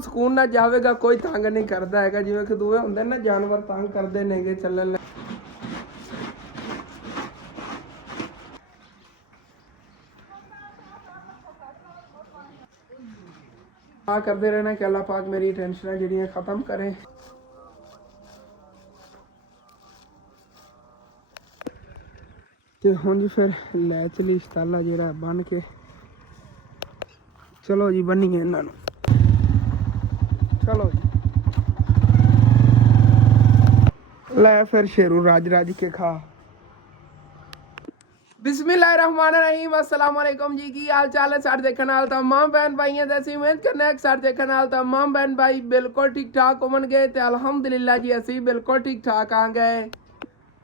ਸਕੂਨ ਨਾਲ ਜਾਵੇਗਾ, ਕੋਈ ਤੰਗ ਨਹੀਂ ਕਰਦਾ ਹੈਗਾ, ਜਿਵੇਂ ਕਿ ਦੂਏ ਹੁੰਦੇ ਨਾ ਜਾਨਵਰ ਤੰਗ ਕਰਦੇ ਨੇਗੇ ਚੱਲਣ। ਕਰਦੇ ਰਹਿਣਾ ਕਿ ਅੱਲਾਹ ਪਾਕ ਮੇਰੀ ਟੈਨਸ਼ਨਾਂ ਜਿਹੜੀਆਂ ਖਤਮ ਕਰੇ। ਤੇ ਹੁਣ ਜੀ ਫਿਰ ਲੈ ਚਲੀ ਸ਼ਤਾਲਾ ਜਿਹੜਾ ਬੰਨ ਕੇ, ਚਲੋ ਜੀ ਬੰਨੀਏ ਇਹਨਾਂ ਨੂੰ, ਚਲੋ ਜੀ ਲੈ ਫਿਰ ਸ਼ੇਰੂ ਰੱਜ ਕੇ ਖਾ। ਬਿਸਮਿल्लाहिर्रहमानिर्रहीम अस्सलाम वालेकुम जी, की हाल चाल है सारे देखने वाले तमाम बहन भाई हैं। जैसे उम्मीद करने सारे देखने वाले तमाम बहन भाई बिल्कुल ठीक ठाक होवणगे ते अल्हम्दुलिल्लाह जी असी बिल्कुल ठीक ठाक आ गए।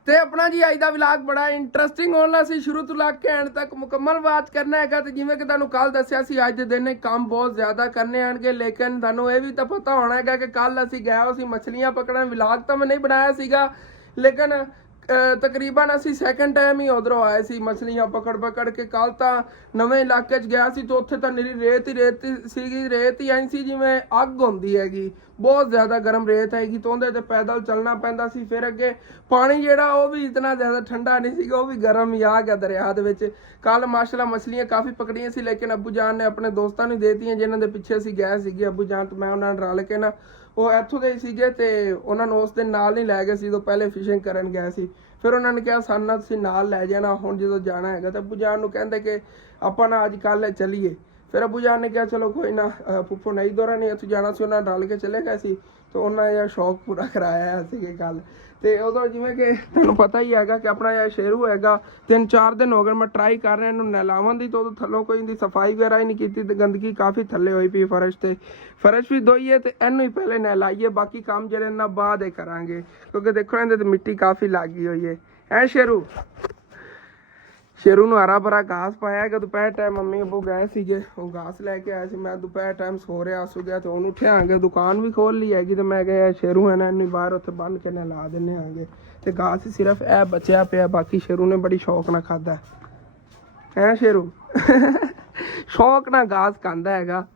ਤੇ ਆਪਣਾ ਜੀ ਅੱਜ ਦਾ ਵਲੌਗ ਬੜਾ ਇੰਟਰਸਟਿੰਗ ਹੋਣ ਵਾਲਾ ਸੀ, ਸ਼ੁਰੂ ਤੋਂ ਲੱਗ ਕੇ ਐਂਡ ਤੱਕ ਮੁਕੰਮਲ ਵਾਚ ਕਰਨਾ ਹੈਗਾ। ਤੇ ਜਿਵੇਂ ਕਿ ਤੁਹਾਨੂੰ ਕੱਲ ਦੱਸਿਆ ਸੀ ਅੱਜ ਦੇ ਦਿਨ ਕੰਮ ਬਹੁਤ ਜ਼ਿਆਦਾ ਕਰਨੇ ਆਣਗੇ, ਲੇਕਿਨ ਤੁਹਾਨੂੰ ਇਹ ਵੀ ਤਾਂ ਪਤਾ ਹੋਣਾ ਹੈਗਾ ਕਿ ਕੱਲ ਅਸੀਂ ਗਏ ਸੀ ਮਛਲੀਆਂ ਪਕੜਨ। ਵਲੌਗ ਤਾਂ ਮੈਂ ਨਹੀਂ ਬਣਾਇਆ ਸੀਗਾ, ਲੇਕਿਨ ਤਕਰੀਬਨ ਅਸੀਂ ਸੈਕਿੰਡ ਟਾਈਮ ਹੀ ਉਧਰੋਂ ਆਏ ਸੀ ਮਛਲੀਆਂ ਪਕੜ ਕੇ। ਕੱਲ ਤਾਂ ਨਵੇਂ ਇਲਾਕੇ 'ਚ ਗਿਆ ਸੀ ਤੇ ਉੱਥੇ ਤਾਂ ਨਿਰੀ ਰੇਤ ਹੀ ਸੀਗੀ, ਰੇਤ ਹੀ ਐਂ ਸੀ ਜਿਵੇਂ ਅੱਗ ਹੁੰਦੀ ਹੈਗੀ, ਬਹੁਤ ਜ਼ਿਆਦਾ ਗਰਮ ਰੇਤ ਹੈਗੀ ਤੇ ਉਹਦੇ ਤੇ ਪੈਦਲ ਚੱਲਣਾ ਪੈਂਦਾ ਸੀ। ਫਿਰ ਅੱਗੇ ਪਾਣੀ ਜਿਹੜਾ ਉਹ ਵੀ ਇਤਨਾ ਜ਼ਿਆਦਾ ਠੰਡਾ ਨਹੀਂ ਸੀਗਾ, ਉਹ ਵੀ ਗਰਮ ਹੀ ਆ ਗਿਆ ਦਰਿਆ ਦੇ ਵਿੱਚ। ਕੱਲ ਮਾਸ਼ਾਅੱਲਾ ਮਛਲੀਆਂ ਕਾਫੀ ਪਕੜੀਆਂ ਸੀ, ਲੇਕਿਨ ਅੱਬੂ ਜਾਨ ਨੇ ਆਪਣੇ ਦੋਸਤਾਂ ਨੂੰ ਦੇਤੀਆਂ ਜਿਨ੍ਹਾਂ ਦੇ ਪਿੱਛੇ ਅਸੀਂ ਗਏ ਸੀਗੇ। ਅੱਬੂ ਜਾਨ ਤੇ ਮੈਂ ਉਹਨਾਂ ਨਾਲ ਰਲ ਕੇ ਨਾ, ਉਹ ਇੱਥੋਂ ਦੇ ਸੀਗੇ ਤੇ ਉਹਨਾਂ ਨੂੰ ਉਸ ਦਿਨ ਨਾਲ ਨਹੀਂ ਲੈ ਗਏ ਸੀ ਜਦੋਂ ਪਹਿਲੇ ਫਿਸ਼ਿੰਗ ਕਰਨ ਗਏ ਸੀ। ਫਿਰ ਉਹਨਾਂ ਨੇ ਕਿਹਾ ਸਾਨੂੰ ਤੁਸੀਂ ਨਾਲ ਲੈ ਜਾਣਾ ਹੁਣ ਜਦੋਂ ਜਾਣਾ ਹੈਗਾ। ਤੇ ਅੱਬੂ ਜਾਨ ਨੂੰ ਕਹਿੰਦੇ ਕਿ ਆਪਾਂ ਨਾ ਅੱਜ ਕੱਲ੍ਹ ਚੱਲੀਏ। ਫਿਰ ਅੱਬੂ ਜਾਨ ਨੇ ਕਿਹਾ ਚਲੋ ਕੋਈ ਨਾ, ਫੁੱਫੋ ਨਹੀਂ ਦੋਰਾ ਨਹੀਂ ਇੱਥੋਂ ਜਾਣਾ ਸੀ, ਉਹਨਾਂ ਨਾਲ ਰਲ ਕੇ ਚਲੇ ਗਏ ਸੀ ਤੇ ਉਹਨਾਂ ਇਹ ਸ਼ੌਕ ਪੂਰਾ ਕਰਾਇਆ ਸੀਗੇ ਕੱਲ। ਤੇ ਉਦੋਂ ਜਿਵੇਂ ਕਿ ਤੁਹਾਨੂੰ ਪਤਾ ਹੀ ਹੈਗਾ ਕਿ ਆਪਣਾ ਇਹ ਸ਼ੇਰੂ ਹੈਗਾ, 3-4 ਦਿਨ ਹੋ ਗਏ ਮੈਂ ਟਰਾਈ ਕਰ ਰਿਹਾ ਇਹਨੂੰ ਨਹਿਲਾਵਣ ਦੀ, ਤੇ ਉਦੋਂ ਥੱਲੋਂ ਕੋਈ ਇਹਦੀ ਸਫਾਈ ਵਗੈਰਾ ਹੀ ਨਹੀਂ ਕੀਤੀ ਤੇ ਗੰਦਗੀ ਕਾਫੀ ਥੱਲੇ ਹੋਈ ਪਈ ਫਰਸ਼ ਤੇ। ਫਰਸ਼ ਵੀ ਧੋਈਏ ਤੇ ਇਹਨੂੰ ਹੀ ਪਹਿਲੇ ਨਹਿਲਾਈਏ, ਬਾਕੀ ਕੰਮ ਜਿਹੜੇ ਇਹਨਾਂ ਬਾਅਦ ਹੀ ਕਰਾਂਗੇ ਕਿਉਂਕਿ ਦੇਖੋ ਇਹਦੇ ਤੇ ਮਿੱਟੀ ਕਾਫੀ ਲੱਗੀ ਹੋਈ ਹੈ। ਐ ਸ਼ੇਰੂ ਨੂੰ ਹਰਾ ਭਰਾ ਘਾਸ ਪਾਇਆ ਕਿ ਦੁਪਹਿਰ ਟਾਈਮ ਮੰਮੀ ਅੱਬੂ ਗਏ ਸੀਗੇ, ਉਹ ਘਾਸ ਲੈ ਕੇ ਆਏ ਸੀ। ਮੈਂ ਦੁਪਹਿਰ ਟਾਈਮ ਸੋ ਰਿਹਾ ਸੋ ਗਿਆ ਤੇ ਉਹਨੂੰ ਉਠਿਆਂਗੇ, ਦੁਕਾਨ ਵੀ ਖੋਲ ਲਈ ਹੈਗੀ ਤੇ ਮੈਂ ਕਿਹਾ ਸ਼ੇਰੂ ਹੈ ਨਾ ਇਹਨੂੰ ਬਾਹਰ ਉੱਥੇ ਬੰਨ੍ਹ ਕੇ ਨਹਿਲਾ ਦਿੰਦੇ ਆਂਗੇ। ਤੇ ਘਾਸ ਸਿਰਫ ਇਹ ਬਚਿਆ ਪਿਆ, ਬਾਕੀ ਸ਼ੇਰੂ ਨੇ ਬੜੀ ਸ਼ੌਕ ਨਾਲ ਖਾਧਾ ਹੈ। ਸ਼ੇਰੂ ਸ਼ੌਕ ਨਾਲ ਘਾਸ ਖਾਂਦਾ ਹੈਗਾ।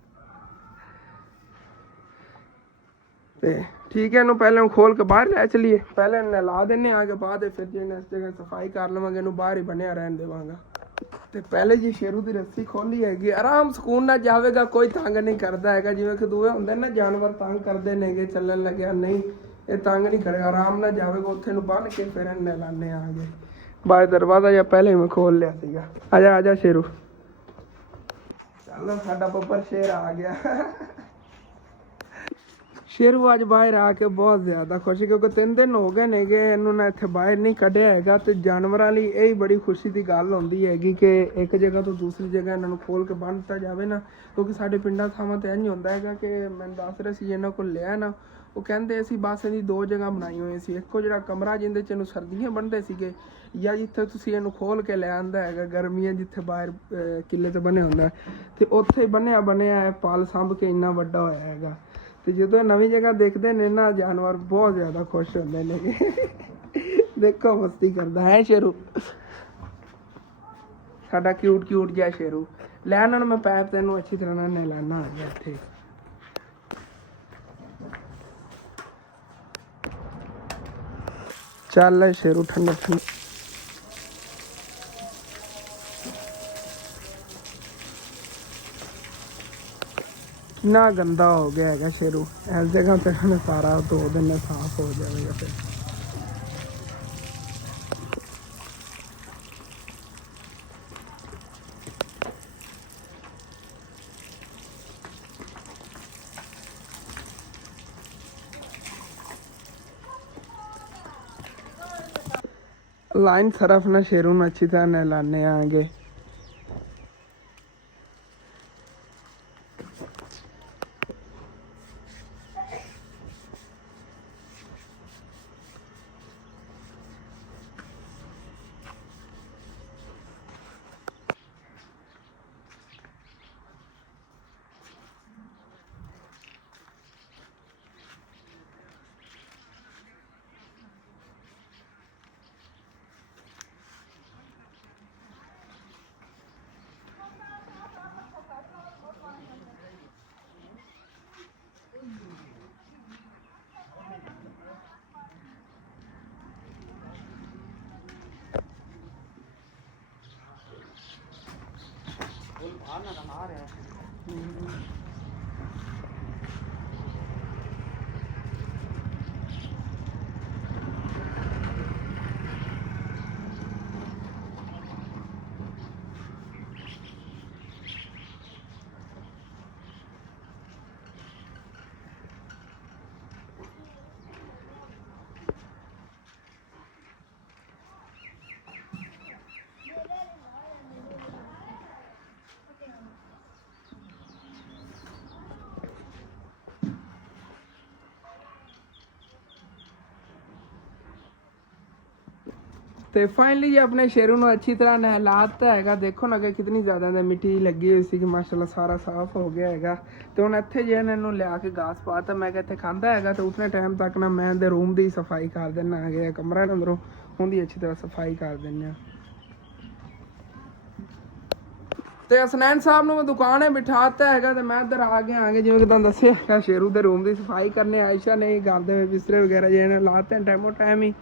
ਤੇ ਠੀਕ ਹੈ, ਇਹਨੂੰ ਪਹਿਲੇ ਖੋਲ ਕੇ ਬਾਹਰ ਲੈ ਚਲੀਏ, ਪਹਿਲੇ ਨਹਿਲਾ ਦਿੰਦੇ ਆਗੇ, ਬਾਅਦ ਫਿਰ ਜਿਹਨੇ ਇਸ ਜਗ੍ਹਾ ਸਫਾਈ ਕਰ ਲਵਾਂਗੇ ਇਹਨੂੰ ਬਾਹਰ ਹੀ ਬਣਿਆ ਰਹਿਣ ਦੇਵਾਂਗਾ। ਤੇ ਪਹਿਲੇ ਜੀ ਸ਼ੇਰੂ ਦੀ ਰੱਸੀ ਖੋਲੀ ਹੈਗੀ, ਆਰਾਮ ਸਕੂਨ ਨਾਲ ਜਾਵੇਗਾ, ਕੋਈ ਤੰਗ ਨਹੀਂ ਕਰਦਾ ਹੈਗਾ। ਜਿਵੇਂ ਕਿ ਦੂਏ ਹੁੰਦੇ ਨਾ ਜਾਨਵਰ ਤੰਗ ਕਰਦੇ ਨੇਗੇ ਚੱਲਣ ਲੱਗਿਆ, ਨਹੀਂ ਇਹ ਤੰਗ ਨਹੀਂ ਕਰੇਗਾ, ਆਰਾਮ ਨਾਲ ਜਾਵੇਗਾ। ਉੱਥੇ ਨੂੰ ਬੰਨ੍ਹ ਕੇ ਫਿਰ ਨਹਿਲਾਨੇ ਆਗੇ। ਬਾਹਰ ਦਰਵਾਜ਼ਾ ਜਾਂ ਪਹਿਲੇ ਮੈਂ ਖੋਲ ਲਿਆ ਸੀਗਾ। ਆ ਜਾ ਸ਼ੇਰੂ, ਚੱਲ ਸਾਡਾ ਬੱਬਰ ਸ਼ੇਰ ਆ ਗਿਆ। ਸ਼ੇਰੂ ਅੱਜ ਬਾਹਰ ਆ ਕੇ ਬਹੁਤ ਜ਼ਿਆਦਾ ਖੁਸ਼, ਕਿਉਂਕਿ 3 ਦਿਨ ਹੋ ਗਏ ਨੇਗੇ ਇਹਨੂੰ ਨਾ ਇੱਥੇ ਬਾਹਰ ਨਹੀਂ ਕੱਢਿਆ ਹੈਗਾ। ਤੇ ਜਾਨਵਰਾਂ ਲਈ ਇਹ ਬੜੀ ਖੁਸ਼ੀ ਦੀ ਗੱਲ ਹੁੰਦੀ ਹੈਗੀ ਕਿ ਇੱਕ ਜਗ੍ਹਾ ਤੋਂ ਦੂਸਰੀ ਜਗ੍ਹਾ ਇਹਨਾਂ ਨੂੰ ਖੋਲ ਕੇ ਬੰਨ੍ਹ ਦਿੱਤਾ ਜਾਵੇ ਨਾ। ਕਿਉਂਕਿ ਸਾਡੇ ਪਿੰਡਾਂ ਥਾਵਾਂ 'ਤੇ ਇੰਝ ਹੁੰਦਾ ਹੈਗਾ ਕਿ ਮੈਨੂੰ ਦੱਸ ਰਹੇ ਸੀ ਇਹਨਾਂ ਕੋਲ ਲਿਆ ਨਾ, ਉਹ ਕਹਿੰਦੇ ਅਸੀਂ ਬਸ ਇਹਦੀ 2 ਜਗ੍ਹਾ ਬਣਾਈ ਹੋਈ ਸੀ, ਇੱਕੋ ਜਿਹੜਾ ਕਮਰਾ ਜਿਹਦੇ 'ਚ ਇਹਨੂੰ ਸਰਦੀਆਂ ਬੰਨ੍ਹਦੇ ਸੀਗੇ, ਜਾਂ ਜਿੱਥੇ ਤੁਸੀਂ ਇਹਨੂੰ ਖੋਲ ਕੇ ਲੈ ਆਂਦਾ ਹੈਗਾ ਗਰਮੀਆਂ ਜਿੱਥੇ ਬਾਹਰ ਕਿੱਲੇ 'ਤੇ ਬੰਨ੍ਹਿਆ ਹੁੰਦਾ, ਤੇ ਉੱਥੇ ਬਣਿਆ ਪਾਲ ਸਾਂਭ ਕੇ ਇੰਨਾ ਵੱਡਾ ਹੋਇਆ ਹੈਗਾ। ਤੇ ਜਦੋਂ ਨਵੀਂ ਜਗ੍ਹਾ ਦੇਖਦੇ ਨੇ ਨਾ ਜਾਨਵਰ ਬਹੁਤ ਜ਼ਿਆਦਾ ਖੁਸ਼ ਹੁੰਦੇ ਨੇ। ਦੇਖੋ ਮਸਤੀ ਕਰਦਾ ਹੈ ਸ਼ੇਰੂ, ਸਾਡਾ ਕਿਊਟ ਜਿਹਾ ਸ਼ੇਰੂ। ਲੈ ਇਹਨਾਂ ਨੂੰ ਮੈਂ ਪੈਪ ਤੈਨੂੰ ਅੱਛੀ ਤਰ੍ਹਾਂ ਨਾਲ ਨਹਿਲਾਨਾ ਆ ਗਿਆ ਇੱਥੇ। ਚੱਲ ਸ਼ੇਰੂ ਠੰਡਾ ਕਿੰਨਾ ਗੰਦਾ ਹੋ ਗਿਆ ਹੈਗਾ ਸ਼ੇਰੂ। ਇਸ ਜਗ੍ਹਾ ਤੇ ਸਾਰਾ 2 ਦਿਨ ਸਾਫ਼ ਹੋ ਜਾਵੇਗਾ ਫਿਰ। ਲਾਈਨ ਸਰਫ ਨਾਲ ਸ਼ੇਰੂ ਨੂੰ ਅੱਛੀ ਤਰ੍ਹਾਂ ਨਹਿਲਾਨੇ ਆਂਗੇ। ਤੇ ਫਾਈਨਲੀ ਜੀ ਆਪਣੇ ਸ਼ੇਰੂ ਨੂੰ ਅੱਛੀ ਤਰ੍ਹਾਂ ਨਹਿਲਾਤਾ ਹੈਗਾ। ਦੇਖੋ ਨਾ ਕਿ ਕਿਤਨੀ ਜ਼ਿਆਦਾ ਅੰਦਰ ਮਿੱਟੀ ਲੱਗੀ ਹੋਈ ਸੀ ਕਿ ਮਾਸ਼ਾਅੱਲਾ ਸਾਰਾ ਸਾਫ਼ ਹੋ ਗਿਆ ਹੈਗਾ। ਤੇ ਹੁਣ ਇੱਥੇ ਜੇ ਇਹਨੂੰ ਲਿਆ ਕੇ ਘਾਸ ਪਾਤਾ, ਮੈਂ ਕਿਹਾ ਇੱਥੇ ਖਾਂਦਾ ਹੈਗਾ ਤੇ ਉਤਨੇ ਟਾਈਮ ਤੱਕ ਨਾ ਮੈਂ ਇਹਦੇ ਰੂਮ ਦੀ ਸਫਾਈ ਕਰ ਦੇਣਾ ਹੈਗਾ। ਕਮਰਾ ਅੰਦਰੋਂ ਉਹਦੀ ਅੱਛੀ ਤਰ੍ਹਾਂ ਸਫਾਈ ਕਰ ਦਿੰਦੇ ਹਾਂ। ਤੇ ਹਸਨੈਨ ਸਾਹਿਬ ਨੂੰ ਦੁਕਾਨ 'ਤੇ ਬਿਠਾਤਾ ਹੈਗਾ ਤੇ ਮੈਂ ਇੱਧਰ ਆ ਗਿਆ ਆਗੇ। ਜਿਵੇਂ ਕਿ ਤੁਹਾਨੂੰ ਦੱਸਿਆ ਹੈਗਾ, ਸ਼ੇਰੂ ਦੇ ਰੂਮ ਦੀ ਸਫਾਈ ਕਰਨੇ ਆਇਸ਼ਾ ਨੇ ਘਰ ਦੇ ਬਿਸਤਰੇ ਵਗੈਰਾ ਜਿਹੜੇ ਲਾਤੇ ਟਾਈਮੋ ਟਾਈਮ ਹੀ।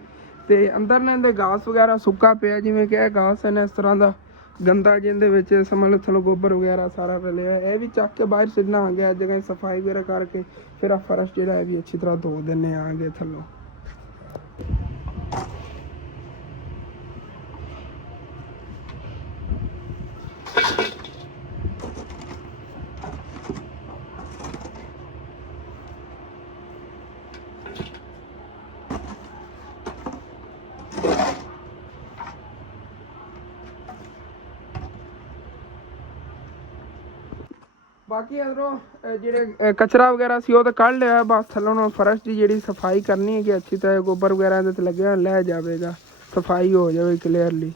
ਤੇ ਅੰਦਰ ਨੇ ਇਹਦੇ ਘਾਸ ਵਗੈਰਾ ਸੁੱਕਾ ਪਿਆ, ਜਿਵੇਂ ਕਿ ਇਹ ਘਾਸ ਹੈ ਨਾ ਇਸ ਤਰ੍ਹਾਂ ਦਾ ਗੰਦਾ, ਜਿਹਦੇ ਵਿੱਚ ਸਮਝ ਲਓ ਥੱਲੋਂ ਗੋਬਰ ਵਗੈਰਾ ਸਾਰਾ ਰਲਿਆ। ਇਹ ਵੀ ਚੱਕ ਕੇ ਬਾਹਰ ਸਿੱਧਣਾ ਆ ਗਿਆ ਜਗ੍ਹਾ ਸਫਾਈ ਵਗੈਰਾ ਕਰਕੇ। ਫਿਰ ਆ ਫਰਸ਼ ਜਿਹੜਾ ਇਹ ਵੀ ਅੱਛੀ ਤਰ੍ਹਾਂ ਧੋ ਦਿੰਦੇ ਆਗੇ ਥੱਲੋਂ। ਬਾਕੀ ਅੰਦਰੋਂ ਜਿਹੜੇ ਕਚਰਾ ਵਗੈਰਾ ਸੀ ਉਹ ਤਾਂ ਕੱਢ ਲਿਆ, ਬਸ ਥੱਲੋਂ ਨੂੰ ਫਰਸ਼ ਦੀ ਜਿਹੜੀ ਸਫਾਈ ਕਰਨੀ ਹੈ ਕਿ ਅੱਛੀ ਤਰ੍ਹਾਂ ਗੋਬਰ ਵਗੈਰਾ ਇਹਦੇ 'ਤੇ ਲੱਗਿਆ ਲੈ ਜਾਵੇਗਾ, ਸਫਾਈ ਹੋ ਜਾਵੇ ਕਲੀਅਰਲੀ।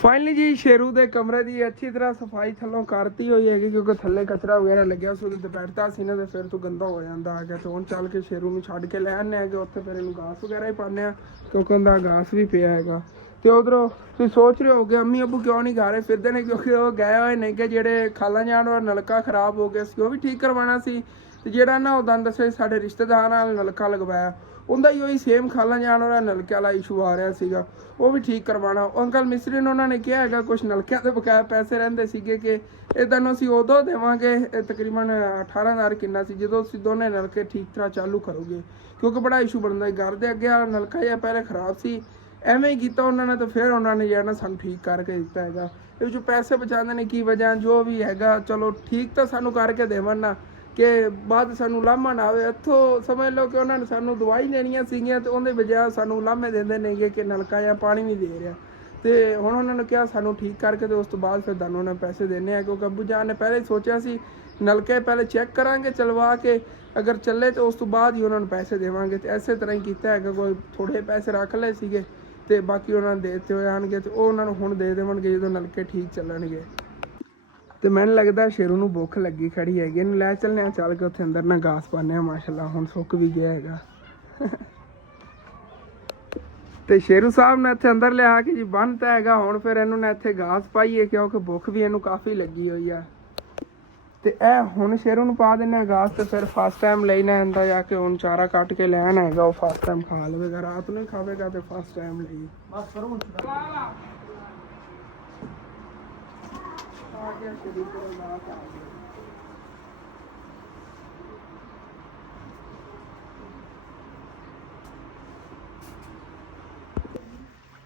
ਫਾਈਨਲੀ ਜੀ ਸ਼ੇਰੂ ਦੇ ਕਮਰੇ ਦੀ ਅੱਛੀ ਤਰ੍ਹਾਂ ਸਫਾਈ ਥੱਲੋਂ ਕਰਤੀ ਹੋਈ ਹੈਗੀ, ਕਿਉਂਕਿ ਥੱਲੇ ਕਚਰਾ ਵਗੈਰਾ ਲੱਗਿਆ ਸੀ, ਉਹਦੇ ਤੇ ਬੈਠਦਾ ਸੀ ਨਾ ਤੇ ਫਿਰ ਤੋਂ ਗੰਦਾ ਹੋ ਜਾਂਦਾ ਹੈਗਾ। ਤੇ ਹੁਣ ਚੱਲ ਕੇ ਸ਼ੇਰੂ ਨੂੰ ਛੱਡ ਕੇ ਲੈ ਆਉਂਦੇ ਹੈਗੇ ਉੱਥੇ, ਫਿਰ ਇਹਨੂੰ ਘਾਸ ਵਗੈਰਾ ਹੀ ਪਾਉਂਦੇ ਹਾਂ ਕਿਉਂਕਿ ਉਹਦਾ ਘਾਸ ਵੀ ਪਿਆ ਹੈਗਾ। ਤੇ ਉਧਰੋਂ ਤੁਸੀਂ ਸੋਚ ਰਹੇ ਹੋਗੇ ਅੰਮੀ ਅੱਬੂ ਕਿਉਂ ਨਹੀਂ ਘਰ ਫਿਰਦੇ ਨੇ, ਕਿਉਂਕਿ ਉਹ ਗਏ ਹੋਏ ਨੇ ਕਿ ਜਿਹੜੇ ਖਾਲਾ ਜਾਣ ਵਾਲਾ ਨਲਕਾ ਖਰਾਬ ਹੋ ਗਿਆ ਸੀ ਉਹ ਵੀ ਠੀਕ ਕਰਵਾਉਣਾ ਸੀ। ਤੇ ਜਿਹੜਾ ਨਾ ਉਹ ਦੰਦ ਦੱਸੇ ਸਾਡੇ ਰਿਸ਼ਤੇਦਾਰ ਨਾਲ ਨਲਕਾ ਲਗਵਾਇਆ, ਉਹਦਾ ਹੀ ਉਹੀ ਸੇਮ ਖਾਲਾ ਜਾਣ ਵਾਲਾ ਨਲਕੇ ਵਾਲਾ ਇਸ਼ੂ ਆ ਰਿਹਾ ਸੀਗਾ, ਉਹ ਵੀ ਠੀਕ ਕਰਵਾਉਣਾ। ਉਹ ਅੰਕਲ ਮਿਸਤਰੀ ਨੂੰ ਉਹਨਾਂ ਨੇ ਕਿਹਾ ਹੈਗਾ, ਕੁਛ ਨਲਕਿਆਂ ਦੇ ਬਕਾਇਆ ਪੈਸੇ ਰਹਿੰਦੇ ਸੀਗੇ ਕਿ ਇੱਦਾਂ ਨੂੰ ਅਸੀਂ ਉਦੋਂ ਦੇਵਾਂਗੇ, ਤਕਰੀਬਨ 18,000 ਕਿੰਨਾ ਸੀ, ਜਦੋਂ ਅਸੀਂ ਦੋਨੇ ਨਲਕੇ ਠੀਕ ਤਰ੍ਹਾਂ ਚਾਲੂ ਕਰੋਗੇ, ਕਿਉਂਕਿ ਬੜਾ ਇਸ਼ੂ ਬਣਦਾ। ਘਰ ਦੇ ਅੱਗੇ ਵਾਲਾ ਨਲਕਾ ਜਿਹਾ ਪਹਿਲੇ ਖਰਾਬ ਸੀ, ਐਵੇਂ ਹੀ ਕੀਤਾ ਉਹਨਾਂ ਨੇ, ਤਾਂ ਫਿਰ ਉਹਨਾਂ ਨੇ ਜਿਹੜਾ ਨਾ ਸਾਨੂੰ ਠੀਕ ਕਰਕੇ ਦਿੱਤਾ ਹੈਗਾ। ਇਹ ਵਿੱਚੋਂ ਪੈਸੇ ਬਚਾਉਂਦੇ ਨੇ ਕੀ ਵਜ੍ਹਾ ਜੋ ਵੀ ਹੈਗਾ, ਚਲੋ ਠੀਕ ਤਾਂ ਸਾਨੂੰ ਕਰਕੇ ਦੇਵਣ ਨਾ, ਕਿ ਬਾਅਦ ਸਾਨੂੰ ਲਾਮਾ ਨਾ ਆਵੇ। ਇੱਥੋਂ ਸਮਝ ਲਓ ਕਿ ਉਹਨਾਂ ਨੇ ਸਾਨੂੰ ਦਵਾਈ ਦੇਣੀਆਂ ਸੀਗੀਆਂ ਤੇ ਉਹਦੇ ਵਜ੍ਹਾ ਸਾਨੂੰ ਲਾਮੇ ਦਿੰਦੇ ਨੇਗੇ ਕਿ ਨਲਕਾ ਜਾਂ ਪਾਣੀ ਨਹੀਂ ਦੇ ਰਿਹਾ। ਤੇ ਹੁਣ ਉਹਨਾਂ ਨੇ ਕਿਹਾ ਸਾਨੂੰ ਠੀਕ ਕਰਕੇ ਤੇ ਉਸ ਤੋਂ ਬਾਅਦ ਫਿਰ ਤੁਹਾਨੂੰ ਉਹਨਾਂ ਪੈਸੇ ਦੇਣੇ ਆ, ਕਿਉਂਕਿ ਅੱਬੂ ਜਾਨ ਨੇ ਪਹਿਲੇ ਸੋਚਿਆ ਸੀ ਨਲਕੇ ਪਹਿਲੇ ਚੈੱਕ ਕਰਾਂਗੇ ਚਲਵਾ ਕੇ, ਅਗਰ ਚੱਲੇ ਤਾਂ ਉਸ ਤੋਂ ਬਾਅਦ ਹੀ ਉਹਨਾਂ ਨੂੰ ਪੈਸੇ ਦੇਵਾਂਗੇ। ਤੇ ਇਸੇ ਤਰ੍ਹਾਂ ਹੀ ਕੀਤਾ ਹੈਗਾ, ਕੋਈ ਥੋੜ੍ਹੇ ਪੈਸੇ ਰੱਖ ਲਏ ਸੀਗੇ ਤੇ ਬਾਕੀ ਉਹਨਾਂ ਨੂੰ ਦੇ ਦਿੱਤੇ ਹੋਏ ਆਣਗੇ ਤੇ ਉਹ ਉਹਨਾਂ ਨੂੰ ਹੁਣ ਦੇ ਦੇਵਣਗੇ ਜਦੋਂ ਨਲਕੇ ਠੀਕ ਚੱਲਣਗੇ। ਤੇ ਮੈਨੂੰ ਲੱਗਦਾ ਸ਼ੇਰੂ ਨੂੰ ਭੁੱਖ ਲੱਗੀ ਖੜੀ ਹੈਗੀ, ਇਹਨੂੰ ਲੈ ਚੱਲਦੇ ਹਾਂ ਚੱਲ ਕੇ ਉੱਥੇ ਅੰਦਰ ਨਾ ਘਾਸ ਪਾਉਂਦੇ ਹਾਂ। ਮਾਸ਼ਾਅੱਲਾ ਹੁਣ ਸੁੱਕ ਵੀ ਗਿਆ ਹੈਗਾ। ਤੇ ਸ਼ੇਰੂ ਸਾਹਿਬ ਨੇ ਇੱਥੇ ਅੰਦਰ ਲਿਆ ਕੇ ਜੀ ਬੰਨ੍ਹਤਾ ਹੈਗਾ। ਹੁਣ ਫਿਰ ਇਹਨੂੰ ਨਾ ਇੱਥੇ ਘਾਸ ਪਾਈਏ ਕਿਉਂਕਿ ਭੁੱਖ ਵੀ ਇਹਨੂੰ ਕਾਫੀ ਲੱਗੀ ਹੋਈ ਆ। ਤੇ ਇਹ ਹੁਣ ਸ਼ੇਰੂ ਨੂੰ ਪਾ ਦਿੰਦੇ ਹਾਂ ਘਾਸ, ਤੇ ਫਿਰ ਫਸਟ ਟਾਈਮ ਲਈ ਨਾ ਇਹਦਾ ਜਾ ਕੇ ਹੁਣ ਚਾਰਾ ਕੱਟ ਕੇ ਲੈਣਾ ਹੈਗਾ, ਉਹ ਫਸਟ ਟਾਈਮ ਖਾ ਲਵੇਗਾ, ਰਾਤ ਨੂੰ ਹੀ ਖਾਵੇਗਾ ਤੇ ਫਸਟ ਟਾਈਮ ਲਈ ਬਸ ਕਰੋ। ਆ ਗਿਆ ਸ਼ੇਰੂ ਕੋਲ ਘਾਸ ਆ ਗਿਆ।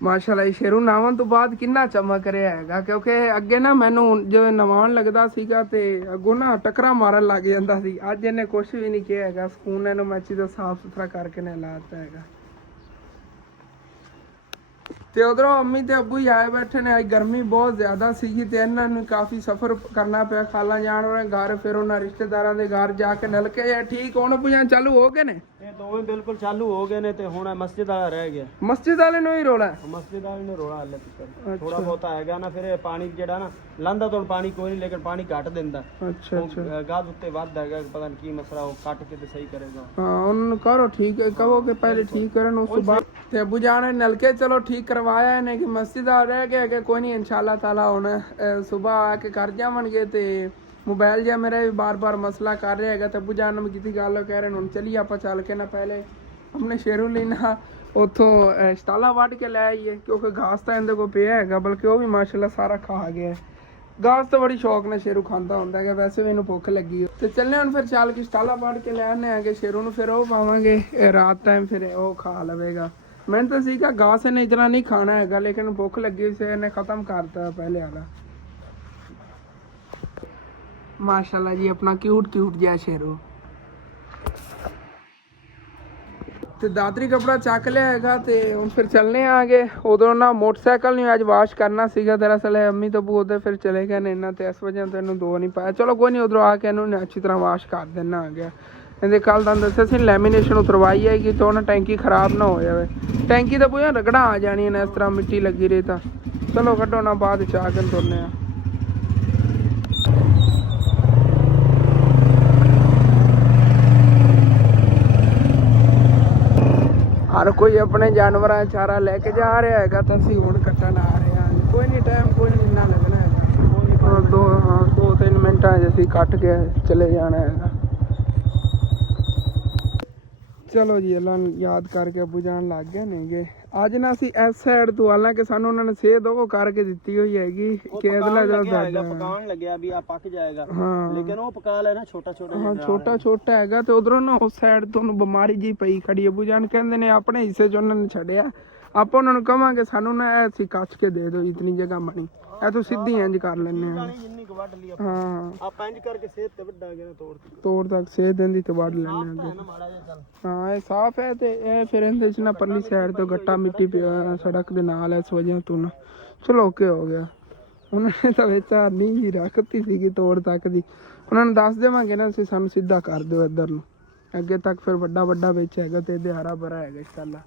ਮਾਸ਼ਾਅੱਲਾ ਸ਼ੇਰੂ ਨਹਾਉਣ ਤੋਂ ਬਾਅਦ ਕਿੰਨਾ ਚਮਕ ਰਿਹਾ ਹੈਗਾ, ਕਿਉਂਕਿ ਅੱਗੇ ਨਾ ਮੈਨੂੰ ਜਿਵੇਂ ਨਵਾਉਣ ਲੱਗਦਾ ਸੀਗਾ ਤੇ ਅੱਗੋਂ ਨਾ ਟੱਕਰਾਂ ਮਾਰਨ ਲੱਗ ਜਾਂਦਾ ਸੀ। ਅੱਜ ਇਹਨੇ ਕੁਛ ਵੀ ਨਹੀਂ ਕਿਹਾ ਹੈਗਾ, ਸਕੂਨ ਇਹਨੂੰ ਮੈਂ ਚੀਜ਼ਾਂ ਸਾਫ਼ ਸੁਥਰਾ ਕਰਕੇ ਨੇ ਲਾ ਦਿੱਤਾ ਹੈਗਾ। ਤੇ ਉਧਰੋਂ ਅੰਮੀ ਤੇ ਅੱਬੂ ਹੀ ਆਏ ਬੈਠੇ ਨੇ। ਅੱਜ ਗਰਮੀ ਬਹੁਤ ਜ਼ਿਆਦਾ ਸੀਗੀ ਤੇ ਇਹਨਾਂ ਨੂੰ ਕਾਫੀ ਸਫ਼ਰ ਕਰਨਾ ਪਿਆ ਖਾਲਾ ਜਾਣ ਵਾਲੇ ਘਰ, ਫਿਰ ਉਹਨਾਂ ਰਿਸ਼ਤੇਦਾਰਾਂ ਦੇ ਘਰ ਜਾ ਕੇ ਨਲਕੇ ਠੀਕ ਹੁਣ ਪੁਜਾਂ ਚਾਲੂ ਹੋ ਗਏ ਨੇ। 2 ਉਹ ਬਿਲਕੁਲ ਚਾਲੂ ਹੋ ਗਏ ਨੇ ਤੇ ਹੁਣ ਮਸਜਿਦ ਵਾਲਾ ਰਹਿ ਗਿਆ। ਮਸਜਿਦ ਵਾਲੇ ਨੂੰ ਹੀ ਰੋਲਾ ਹੈ। ਮਸਜਿਦ ਵਾਲੇ ਨੇ ਰੋਲਾ ਹੱਲੇ ਤੱਕ ਥੋੜਾ ਬਹੁਤਾ ਹੈਗਾ ਨਾ, ਫਿਰ ਇਹ ਪਾਣੀ ਜਿਹੜਾ ਨਾ ਲਾਂਦਾ ਤੋਂ ਪਾਣੀ ਕੋਈ ਨਹੀਂ, ਲੇਕਿਨ ਪਾਣੀ ਘੱਟ ਦਿੰਦਾ। ਅੱਛਾ ਗਾਜ਼ ਉੱਤੇ ਵੱਧ ਹੈਗਾ, ਪਤਾ ਨਹੀਂ ਕੀ ਮਸਲਾ, ਉਹ ਕੱਟ ਕੇ ਤੇ ਸਹੀ ਕਰੇਗਾ। ਹਾਂ ਉਹਨਾਂ ਨੂੰ ਕਰੋ ਠੀਕ ਹੈ, ਕਹੋ ਕਿ ਪਹਿਲੇ ਠੀਕ ਕਰਨ, ਉਸ ਤੋਂ ਬਾਅਦ ਤੇ ਅਬੂ ਜਾਨ ਨੇ ਨਲਕੇ ਚਲੋ ਠੀਕ ਕਰਵਾਇਆ ਇਹਨੇ ਕਿ ਮਸਜਿਦ ਆ ਰਹਿ ਗਿਆ ਕਿ ਕੋਈ ਨਹੀਂ ਇਨਸ਼ਾਅੱਲਾ ਤਾਲਾ ਹੁਣ ਸਵੇਰ ਆ ਕੇ ਕਰ ਜਾਵਣਗੇ। ਤੇ ਮੋਬਾਈਲ ਜਿਹਾ ਮੇਰਾ ਵੀ ਬਾਰ-ਬਾਰ ਮਸਲਾ ਕਰ ਰਿਹਾ ਹੈਗਾ, ਤੇ ਅਬੂ ਜਾਨ ਨੇ ਕੀਤੀ ਗੱਲ, ਕਹਿ ਰਹੇ ਹੁਣ ਚਲੀ ਆਪਾਂ ਚੱਲ ਕੇ ਨਾ ਪਹਿਲੇ ਆਪਣੇ ਸ਼ੇਰੂ ਲਈ ਨਾ ਉੱਥੋਂ ਸ਼ਤਾਲਾ ਵੱਢ ਕੇ ਲੈ ਆਈਏ, ਕਿਉਂਕਿ ਘਾਸ ਤਾਂ ਇਹਦੇ ਕੋਲ ਪਿਆ ਹੈਗਾ, ਬਲਕਿ ਉਹ ਵੀ ਮਾਸ਼ਾਅੱਲਾ ਸਾਰਾ ਖਾ ਗਿਆ। ਘਾਸ ਤਾਂ ਬੜੀ ਸ਼ੌਕ ਨਾਲ ਸ਼ੇਰੂ ਖਾਂਦਾ ਹੁੰਦਾ ਹੈਗਾ, ਵੈਸੇ ਵੀ ਇਹਨੂੰ ਭੁੱਖ ਲੱਗੀ ਤੇ ਚੱਲੇ ਹੁਣ ਫਿਰ ਚੱਲ ਕੇ ਸ਼ਤਾਲਾ ਵੱਢ ਕੇ ਲੈ ਆਉਂਦੇ ਹੈਗੇ ਸ਼ੇਰੂ ਨੂੰ, ਫਿਰ ਉਹ ਪਾਵਾਂਗੇ ਰਾਤ ਟਾਈਮ, ਫਿਰ ਉਹ ਖਾ ਲਵੇਗਾ। ਮੈਨੂੰ ਤਾਂ ਸੀਗਾ ਘਾਸ ਇਹਨੇ ਇਤਨਾ ਨਹੀਂ ਖਾਣਾ ਹੈਗਾ, ਲੇਕਿਨ ਭੁੱਖ ਲੱਗੀ ਸੀ ਇਹਨੇ ਖਤਮ ਕਰਤਾ ਪਹਿਲੇ ਵਾਲਾ। ਮਾਸ਼ਾਅੱਲਾ ਜੀ ਆਪਣਾ ਕਿਊਟ ਜਿਹਾ ਸ਼ੇਰੂ। ਤੇ ਦਾਦਰੀ ਕਪੜਾ ਚੱਕ ਲਿਆ ਹੈਗਾ ਤੇ ਹੁਣ ਫਿਰ ਚੱਲਨੇ ਆਗੇ। ਉਦੋਂ ਨਾ ਮੋਟਰਸਾਈਕਲ ਨਹੀਂ ਅੱਜ ਵਾਸ਼ ਕਰਨਾ ਸੀਗਾ, ਦਰਅਸਲ ਅੰਮੀ ਤਾਂ ਬੋਲਦੇ ਫਿਰ ਚਲੇ ਗਏ ਨੇ ਇਹਨਾਂ, ਤੇ ਇਸ ਵਜ੍ਹਾ ਤੋਂ ਇਹਨੂੰ ਦੋ ਨਹੀਂ ਪਾਇਆ। ਚਲੋ ਕੋਈ ਨਹੀਂ, ਉਧਰੋਂ ਆ ਕੇ ਇਹਨੂੰ ਅੱਛੀ ਤਰ੍ਹਾਂ ਵਾਸ਼ ਕਰ ਦੇਣਾ ਆ ਗਿਆ। ਇਹਦੇ ਕੱਲ ਦਾ ਦੱਸਿਆ ਸੀ ਲੈਮੀਨੇਸ਼ਨ ਉਤਰਵਾਈ ਹੈਗੀ, ਤਾਂ ਉਹਨਾਂ ਟੈਂਕੀ ਖਰਾਬ ਨਾ ਹੋ ਜਾਵੇ। ਟੈਂਕੀ ਤਾਂ ਪੂਰੀਆਂ ਰਗੜਾਂ ਆ ਜਾਣੀਆਂ ਨੇ ਇਸ ਤਰ੍ਹਾਂ ਮਿੱਟੀ ਲੱਗੀ ਰਹੀ ਤਾਂ। ਚਲੋ ਕੱਢੋ ਨਾ, ਬਾਅਦ ਚ ਆ ਕੇ ਤੁਰਨੇ ਆ। ਹਰ ਕੋਈ ਆਪਣੇ ਜਾਨਵਰਾਂ ਚਾਰਾ ਲੈ ਕੇ ਜਾ ਰਿਹਾ ਹੈਗਾ, ਤਾਂ ਅਸੀਂ ਹੁਣ ਕੱਟਣ ਆ ਰਹੇ ਹਾਂ। ਕੋਈ ਨਹੀਂ ਟਾਈਮ ਕੋਈ ਨਹੀਂ ਇੰਨਾ ਲੱਗਣਾ ਹੈਗਾ, 2-3 ਮਿੰਟਾਂ 'ਚ ਅਸੀਂ ਕੱਟ ਕੇ ਚਲੇ ਜਾਣਾ ਹੈਗਾ। ਚਲੋ ਜੀ ਅੱਲਾ ਯਾਦ ਕਰਕੇ ਅਬੂ ਜਾਨ ਲੱਗ ਗਏ ਨੇਗੇ। ਅੱਜ ਨਾ ਅਸੀਂ ਇਸ ਸਾਈਡ ਤੋਂ, ਹਾਲਾਂਕਿ ਸਾਨੂੰ ਉਹਨਾਂ ਨੇ ਸੇਧ ਉਹ ਕਰਕੇ ਦਿੱਤੀ ਹੋਈ ਹੈਗੀ ਕਿ ਇਹਦਾ ਜਿਹੜਾ ਪਕਾਉਣ ਲੱਗਿਆ ਵੀ ਆ ਪੱਕ ਜਾਏਗਾ, ਹਾਂ ਲੇਕਿਨ ਉਹ ਪਕਾ ਲੈਣਾ ਛੋਟਾ ਛੋਟਾ ਹੈਗਾ। ਤੇ ਉਧਰੋਂ ਨਾ ਉਸ ਸਾਈਡ ਤੋਂ ਉਹਨੂੰ ਬਿਮਾਰੀ ਜੀ ਪਈ ਖੜੀ। ਅਬੂ ਜਾਨ ਕਹਿੰਦੇ ਨੇ ਆਪਣੇ ਹਿੱਸੇ 'ਚ ਉਹਨਾਂ ਨੇ ਛੱਡਿਆ, ਆਪਾਂ ਉਹਨਾਂ ਨੂੰ ਕਵਾਂਗੇ ਸਾਨੂੰ ਨਾ ਇਹ ਅਸੀਂ ਕੱਚ ਕੇ ਦੇ ਦਿਓ, ਇਤਨੀ ਜਗ੍ਹਾ ਬਣੀ, ਇਹ ਤੋਂ ਸਿੱਧੀ ਇੰਜ ਕਰ ਲੈਂਦੇ ਹਾਂ। ਹਾਂ ਆਪਾਂ ਇੰਜ ਕਰਕੇ ਸੇਧ ਤੇ ਵੱਡਾਂਗੇ ਨਾ, ਤੋੜ ਤੱਕ ਸੇਧ ਦਿੰਦੀ ਤੇ ਵੱਢ ਲੈਣੇ ਅੱਗੇ। ਹਾਂ ਇਹ ਸਾਫ਼ ਹੈ, ਤੇ ਇਹ ਫਿਰ ਇਹਦੇ 'ਚ ਨਾ ਪਰਲੀ ਸਾਈਡ ਤੋਂ ਗੱਟਾ ਮਿੱਟੀ ਪਿਆ ਸੜਕ ਦੇ ਨਾਲ, ਇਸ ਵਜ੍ਹਾ ਤੋਂ ਨਾ ਚਲੋ ਓਕੇ ਹੋ ਗਿਆ। ਉਹਨਾਂ ਨੇ ਤਾਂ ਵਿੱਚ ਨਹੀਂ ਹੀ ਰੱਖਤੀ ਸੀਗੀ ਤੋੜ ਤੱਕ ਦੀ, ਉਹਨਾਂ ਨੂੰ ਦੱਸ ਦੇਵਾਂਗੇ ਨਾ ਅਸੀਂ, ਸਾਨੂੰ ਸਿੱਧਾ ਕਰ ਦਿਓ ਇੱਧਰ ਨੂੰ, ਅੱਗੇ ਤੱਕ ਫਿਰ ਵੱਡਾ ਵਿੱਚ ਹੈਗਾ ਤੇ ਇਹਦੇ ਹਰਾ ਭਰਾ ਹੈਗਾ ਇੰਸ਼ਾਅੱਲਾ।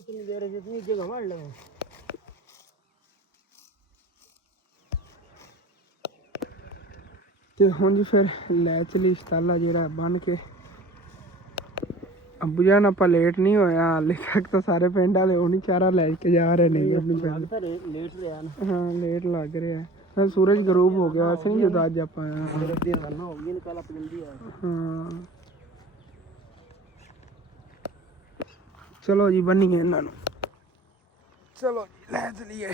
इतनी देर जितनी जगह मार लगे। ਤੇ ਹੁਣ ਜੀ ਫਿਰ ਲੈ ਚਲੀ ਸ਼ਤਾਲਾ ਜਿਹੜਾ ਬਣ ਕੇ। ਅਬੂ ਜਾਨ ਆਪਾਂ ਲੇਟ ਨਹੀਂ ਹੋਇਆ ਹਾਲੇ ਤੱਕ, ਤਾਂ ਸਾਰੇ ਪਿੰਡ ਵਾਲੇ ਉਹ ਨਹੀਂ ਚਾਰਾ ਲੈ ਕੇ ਜਾ ਰਹੇ ਨੇ ਆਪਣੇ ਪਿੰਡ। ਲੇਟ ਰਿਹਾ ਨਾ, ਹਾਂ ਲੇਟ ਲੱਗ ਰਿਹਾ, ਸੂਰਜ ਗਰੂਬ ਹੋ ਗਿਆ ਵੈਸੇ ਨਹੀਂ ਜਦੋਂ ਅੱਜ ਆਪਾਂ ਆਇਆ। ਹਾਂ ਚਲੋ ਜੀ ਬੰਨੀਏ ਇਹਨਾਂ ਨੂੰ, ਚਲੋ ਜੀ ਲੈ ਚਲੀਏ।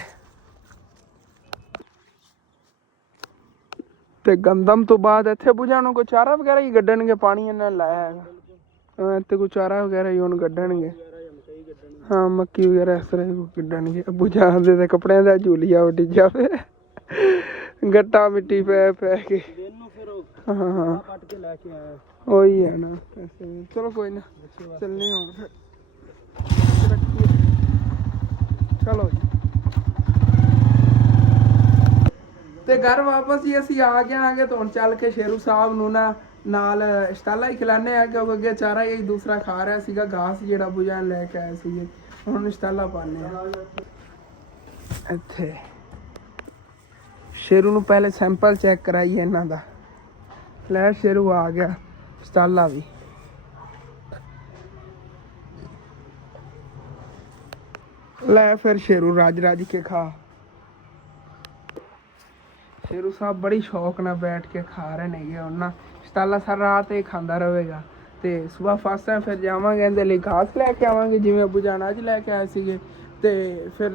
ਤੇ ਗੰਦਮ ਤੋਂ ਬਾਅਦ ਇੱਥੇ ਬੁਝਾਣੋ ਕੋਈ ਚਾਰਾ ਵਗੈਰਾ ਹੀ ਕੱਢਣਗੇ, ਪਾਣੀ ਇਹਨਾਂ ਨੇ ਲਾਇਆ ਹੈਗਾ ਇੱਥੇ ਕੋਈ ਚਾਰਾ ਵਗੈਰਾ ਹੀ ਹੁਣ ਕੱਢਣਗੇ। ਹਾਂ ਮੱਕੀ ਵਗੈਰਾ ਇਸ ਤਰ੍ਹਾਂ ਹੀ ਕੱਢਣਗੇ। ਬੁਝਾਣ ਦੇ ਤੇ ਕੱਪੜਿਆਂ ਦਾ ਝੂਲੀਆ ਉੱਡੀ ਜਾਵੇ, ਗੱਟਾ ਮਿੱਟੀ ਪੈ ਕੇ। ਹਾਂ ਉਹੀ ਹੈ ਨਾ, ਚਲੋ ਕੋਈ ਨਾ ਚੱਲਣੇ ਹੁਣ ਫਿਰ। ਚਲੋ ਜੀ ਤੇ ਘਰ ਵਾਪਸ ਹੀ ਅਸੀਂ ਆ ਗਏ ਆਂਗੇ, ਤਾਂ ਹੁਣ ਚੱਲ ਕੇ ਸ਼ੇਰੂ ਸਾਹਿਬ ਨੂੰ ਨਾ ਨਾਲ ਸ਼ਤਾਲਾ ਹੀ ਖਿਲਾਣੇ ਆ, ਕਿਉਂਕਿ ਅੱਗੇ ਚਾਰਾ ਹੀ ਦੂਸਰਾ ਖਾ ਰਿਹਾ ਸੀਗਾ, ਘਾਸ ਜਿਹੜਾ ਬੁਝਾਣ ਲੈ ਕੇ ਆਏ ਸੀਗੇ। ਹੁਣ ਸ਼ਤਾਲਾ ਪਾਣੇ ਆ ਇੱਥੇ। ਸ਼ੇਰੂ ਨੂੰ ਪਹਿਲੇ ਸੈਂਪਲ ਚੈੱਕ ਕਰਾਈਏ ਇਹਨਾਂ ਦਾ। ਲੈ ਸ਼ੇਰੂ ਆ ਗਿਆ, ਸ਼ਤਾਲਾ ਵੀ। ਲੈ ਫਿਰ ਸ਼ੇਰੂ ਰੱਜ ਕੇ ਖਾ। ਸ਼ੇਰੂ ਸਾਹਿਬ ਬੜੀ ਸ਼ੌਕ ਨਾਲ ਬੈਠ ਕੇ ਖਾ ਰਹੇ ਨੇਗੇ। ਉਹਨਾਂ ਸ਼ਤਾਲਾ ਸਾਰਾ ਰਾਤ ਹੀ ਖਾਂਦਾ ਰਹੇਗਾ, ਤੇ ਸਵੇਰ ਫਸਟ ਟਾਈਮ ਫਿਰ ਜਾਵਾਂਗੇ ਇਹਦੇ ਲਈ ਘਾਸ ਲੈ ਕੇ ਆਵਾਂਗੇ, ਜਿਵੇਂ ਅਬੂ ਜਾਨ ਅੱਜ ਲੈ ਕੇ ਆਏ ਸੀਗੇ। ਤੇ ਫਿਰ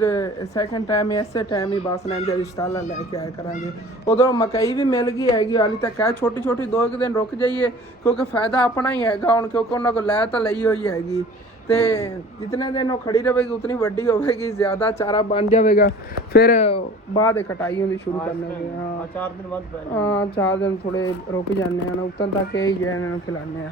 ਸੈਕੰਡ ਟਾਈਮ ਇਸੇ ਟਾਈਮ ਹੀ ਬਸ ਲੈਂਦੇ ਰਿਸ਼ਤਾਲਾ ਲੈ ਕੇ ਆਇਆ ਕਰਾਂਗੇ। ਉਦੋਂ ਮਕਈ ਵੀ ਮਿਲ ਗਈ ਹੈਗੀ, ਹਾਲੀ ਤੱਕ ਹੈ ਛੋਟੀ ਛੋਟੀ, 2 ਦਿਨ ਰੁਕ ਜਾਈਏ ਕਿਉਂਕਿ ਫਾਇਦਾ ਆਪਣਾ ਹੀ ਹੈਗਾ ਹੁਣ, ਕਿਉਂਕਿ ਉਹਨਾਂ ਕੋਲ ਲੈ ਤਾਂ ਲਈ ਹੋਈ ਹੈਗੀ। ਤੇ ਜਿਤਨੇ ਦਿਨ ਉਹ ਖੜੀ ਰਹੇਗੀ ਉਤਨੀ ਵੱਡੀ ਹੋਵੇਗੀ, ਜ਼ਿਆਦਾ ਚਾਰਾ ਬਣ ਜਾਵੇਗਾ, ਫਿਰ ਬਾਅਦ ਕਟਾਈ ਹੁੰਦੀ ਸ਼ੁਰੂ ਕਰਨਾ। ਹਾਂ 4 ਦਿਨ ਬਾਅਦ ਪੈ ਹਾਂ 4 ਦਿਨ ਥੋੜੇ ਰੁਕ ਜਾਂਦੇ ਹਨ, ਉਤਨ ਤੱਕ ਇਹ ਹੀ ਇਹਨਾਂ ਨੂੰ ਖਿਲਾਉਂਦੇ ਆ।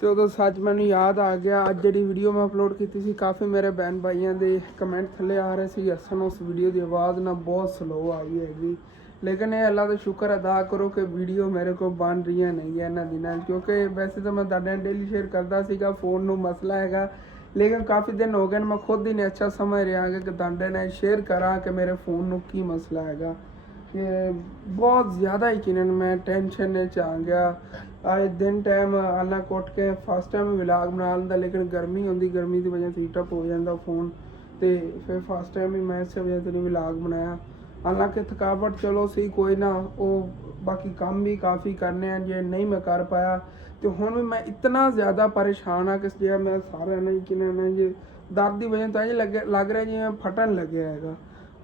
ਤੇ ਉਦੋਂ ਸੱਚ ਮੈਨੂੰ ਯਾਦ ਆ ਗਿਆ, ਅੱਜ ਜਿਹੜੀ ਵੀਡੀਓ ਮੈਂ ਅਪਲੋਡ ਕੀਤੀ ਸੀ, ਕਾਫੀ ਮੇਰੇ ਭੈਣ ਭਾਈਆਂ ਦੇ ਕਮੈਂਟ ਥੱਲੇ ਆ ਰਹੇ ਸੀ ਹੱਸਣ, ਉਸ ਵੀਡੀਓ ਦੀ ਆਵਾਜ਼ ਨਾ ਬਹੁਤ ਸਲੋ ਆਈ ਹੈਗੀ। ਲੇਕਿਨ ਇਹ ਅੱਲਾ ਦਾ ਸ਼ੁਕਰ ਅਦਾ ਕਰੋ ਕਿ ਵੀਡੀਓ ਮੇਰੇ ਕੋਲ ਬਣ ਰਹੀਆਂ ਨਹੀਂ ਇਹਨਾਂ ਦਿਨਾਂ, ਕਿਉਂਕਿ ਵੈਸੇ ਤਾਂ ਮੈਂ ਤੁਹਾਡੇ ਨਾਲ ਡੇਲੀ ਸ਼ੇਅਰ ਕਰਦਾ ਸੀਗਾ, ਫੋਨ ਨੂੰ ਮਸਲਾ ਹੈਗਾ। ਲੇਕਿਨ ਕਾਫੀ ਦਿਨ ਹੋ ਗਏ ਨੇ, ਮੈਂ ਖੁਦ ਹੀ ਨਹੀਂ ਅੱਛਾ ਸਮਝ ਰਿਹਾ ਕਿ ਤੁਹਾਡੇ ਨਾਲ ਸ਼ੇਅਰ ਕਰਾਂ ਕਿ ਮੇਰੇ ਫੋਨ ਨੂੰ ਕੀ ਮਸਲਾ ਹੈਗਾ। ਕਿ ਬਹੁਤ ਜ਼ਿਆਦਾ ਯਕੀਨਨ ਮੈਂ ਟੈਨਸ਼ਨ ਵਿੱਚ ਆ ਗਿਆ। ਅੱਜ ਦਿਨ ਟਾਈਮ ਆਲਾ ਕੁੱਟ ਕੇ ਫਸਟ ਟਾਈਮ ਵਲੌਗ ਬਣਾ ਲੈਂਦਾ, ਲੇਕਿਨ ਗਰਮੀ ਹੁੰਦੀ, ਗਰਮੀ ਦੀ ਵਜ੍ਹਾ ਹੀਟ ਅਪ ਹੋ ਜਾਂਦਾ ਫੋਨ, ਤੇ ਫਿਰ ਫਸਟ ਟਾਈਮ ਹੀ ਮੈਂ ਇਸੇ ਵਜ੍ਹਾ ਤੋਂ ਨਹੀਂ ਵਲੌਗ ਬਣਾਇਆ। ਹਾਲਾਂਕਿ ਥਕਾਵਟ ਚਲੋ ਸੀ ਕੋਈ ਨਾ, ਉਹ ਬਾਕੀ ਕੰਮ ਵੀ ਕਾਫੀ ਕਰਨੇ ਆ, ਜੇ ਨਹੀਂ ਮੈਂ ਕਰ ਪਾਇਆ ਤੇ ਹੁਣ ਵੀ ਮੈਂ ਇਤਨਾ ਜ਼ਿਆਦਾ ਪਰੇਸ਼ਾਨ ਆ ਕਿ ਜਿਹੜਾ ਮੈਂ ਸਾਰਿਆਂ ਨੇ ਕਿਨੇ ਜੇ ਦਰਦ ਦੀ ਵਜ੍ਹਾ ਤੋਂ ਇਹ ਲੱਗ ਰਿਹਾ ਜਿਵੇਂ ਫਟਣ ਲੱਗਿਆ ਹੈਗਾ।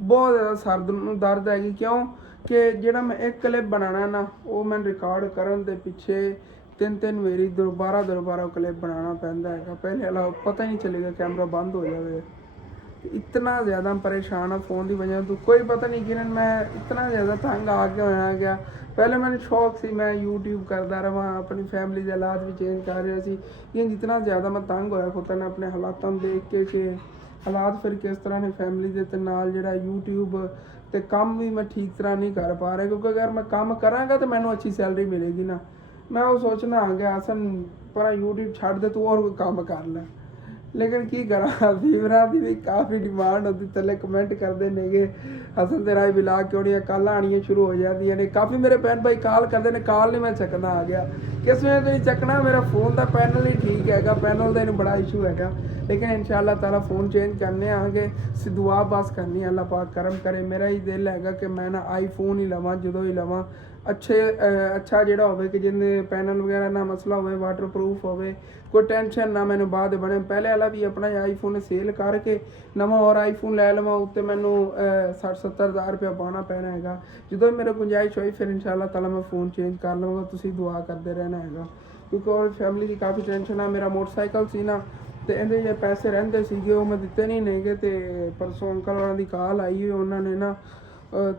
ਬਹੁਤ ਜ਼ਿਆਦਾ ਸਰਦ ਨੂੰ ਦਰਦ ਹੈਗੀ, ਕਿਉਂ ਕਿ ਜਿਹੜਾ ਮੈਂ ਇੱਕ ਕਲਿੱਪ ਬਣਾਉਣਾ ਨਾ, ਉਹ ਮੈਂ ਰਿਕਾਰਡ ਕਰਨ ਦੇ ਪਿੱਛੇ 3 ਵਾਰੀ ਦੁਬਾਰਾ ਉਹ ਕਲਿੱਪ ਬਣਾਉਣਾ ਪੈਂਦਾ ਹੈਗਾ। ਪਹਿਲੇ ਵਾਲਾ ਪਤਾ ਹੀ ਨਹੀਂ ਚੱਲੇਗਾ, ਕੈਮਰਾ ਬੰਦ ਹੋ ਜਾਵੇ। ਇਤਨਾ ਜ਼ਿਆਦਾ ਪਰੇਸ਼ਾਨ ਆ ਫੋਨ ਦੀ ਵਜ੍ਹਾ ਤੋਂ, ਕੋਈ ਪਤਾ ਨਹੀਂ ਕਿਰਨ ਮੈਂ ਇਤਨਾ ਜ਼ਿਆਦਾ ਤੰਗ ਆ ਕੇ ਹੋਇਆ ਗਿਆ। ਪਹਿਲੇ ਮੈਨੂੰ ਸ਼ੌਕ ਸੀ ਮੈਂ YouTube ਕਰਦਾ ਰਹਾਂ, ਆਪਣੀ ਫੈਮਿਲੀ ਦੇ ਹਾਲਾਤ ਵੀ ਚੇਂਜ ਕਰ ਰਿਹਾ ਸੀ, ਲੇਕਿਨ ਜਿਤਨਾ ਜ਼ਿਆਦਾ ਮੈਂ ਤੰਗ ਹੋਇਆ ਖੁਦ ਨੇ ਆਪਣੇ ਹਾਲਾਤਾਂ ਨੂੰ ਦੇਖ ਕੇ ਕਿ ਹਾਲਾਤ ਫਿਰ ਕਿਸ ਤਰ੍ਹਾਂ ਨੇ ਫੈਮਿਲੀ ਦੇ, ਤੇ ਨਾਲ ਜਿਹੜਾ YouTube ਤੇ ਕੰਮ ਵੀ ਮੈਂ ਠੀਕ ਤਰ੍ਹਾਂ ਨਹੀਂ ਕਰ ਪਾ ਰਿਹਾ, ਕਿਉਂਕਿ ਅਗਰ ਮੈਂ ਕੰਮ ਕਰਾਂਗਾ ਤਾਂ ਮੈਨੂੰ ਅੱਛੀ ਸੈਲਰੀ ਮਿਲੇਗੀ ਨਾ। ਮੈਂ ਉਹ ਸੋਚਣਾ ਆ ਗਿਆ ਹਸਨ ਪਰ YouTube ਛੱਡ ਦੇ, ਤੂੰ ਹੋਰ ਕੋਈ ਕੰਮ ਕਰ ਲੈ। ਲੇਕਿਨ ਕੀ ਕਰਾਂ, ਵੀਵਰਾਂ ਦੀ ਵੀ ਕਾਫੀ ਡਿਮਾਂਡ ਹੁੰਦੀ, ਥੱਲੇ ਕਮੈਂਟ ਕਰਦੇ ਨੇਗੇ ਹਸਨ ਤੇਰਾ ਵਲੌਗ ਕਿਉਂ ਨਹੀਂ, ਕਾਲਾਂ ਆਉਣੀਆਂ ਸ਼ੁਰੂ ਹੋ ਜਾਂਦੀਆਂ ਨੇ। ਕਾਫੀ ਮੇਰੇ ਭੈਣ ਭਾਈ ਕਾਲ ਕਰਦੇ ਨੇ, ਕਾਲ ਨਹੀਂ ਮੈਂ ਚੱਕਣਾ ਆ ਗਿਆ, ਕਿਸ ਵੇਲੇ ਤੋਂ ਨਹੀਂ ਚੱਕਣਾ, ਮੇਰਾ ਫੋਨ ਦਾ ਪੈਨਲ ਹੀ ਠੀਕ ਹੈਗਾ, ਪੈਨਲ ਦਾ ਇਹਨੂੰ ਬੜਾ ਇਸ਼ੂ ਹੈਗਾ। ਲੇਕਿਨ ਇਨਸ਼ਾਅੱਲਾ ਤਾਲਾ ਫੋਨ ਚੇਂਜ ਕਰਨੇ ਆਂਗੇ, ਦੁਆ ਬਸ ਕਰਨੀ ਅੱਲਾ ਪਾਕ ਕਰਮ ਕਰੇ। ਮੇਰਾ ਹੀ ਦਿਲ ਹੈਗਾ ਕਿ ਮੈਂ ਨਾ ਆਈਫੋਨ ਹੀ ਲਵਾਂ, ਜਦੋਂ ਹੀ ਲਵਾਂ ਅੱਛਾ ਜਿਹੜਾ ਹੋਵੇ ਕਿ ਜਿਹਦੇ ਪੈਨਲ ਵਗੈਰਾ ਨਾ ਮਸਲਾ ਹੋਵੇ, ਵਾਟਰਪ੍ਰੂਫ ਹੋਵੇ, ਕੋਈ ਟੈਨਸ਼ਨ ਨਾ ਮੈਨੂੰ ਬਾਅਦ ਬਣੇ। ਪਹਿਲੇ ਵਾਲਾ ਵੀ ਆਪਣਾ ਆਈਫੋਨ ਸੇਲ ਕਰਕੇ ਨਵਾਂ ਹੋਰ ਆਈਫੋਨ ਲੈ ਲਵਾਂ, ਉੱਤੇ ਮੈਨੂੰ 60-70 ਹਜ਼ਾਰ ਰੁਪਇਆ ਪਾਉਣਾ ਪੈਣਾ ਹੈਗਾ। ਜਦੋਂ ਮੇਰੇ ਗੁੰਜਾਇਸ਼ ਹੋਈ ਫਿਰ ਇਨਸ਼ਾਅੱਲਾ ਤਾਲਾ ਮੈਂ ਫ਼ੋਨ ਚੇਂਜ ਕਰ ਲਵਾਂਗਾ। ਤੁਸੀਂ ਦੁਆ ਕਰਦੇ ਰਹਿਣਾ ਹੈਗਾ, ਕਿਉਂਕਿ ਹੋਰ ਫੈਮਿਲੀ ਦੀ ਕਾਫੀ ਟੈਨਸ਼ਨ ਆ। ਮੇਰਾ ਮੋਟਰਸਾਈਕਲ ਸੀ ਨਾ, ਤੇ ਇਹਦੇ ਜੇ ਪੈਸੇ ਰਹਿੰਦੇ ਸੀਗੇ ਉਹ ਮੈਂ ਦਿੱਤੇ ਨਹੀਂ ਨੇਗੇ, ਤੇ ਪਰਸੋਂ ਅੰਕਲ ਹੋਰਾਂ ਦੀ ਕਾਲ ਆਈ ਹੋਈ, ਉਹਨਾਂ ਨੇ ਨਾ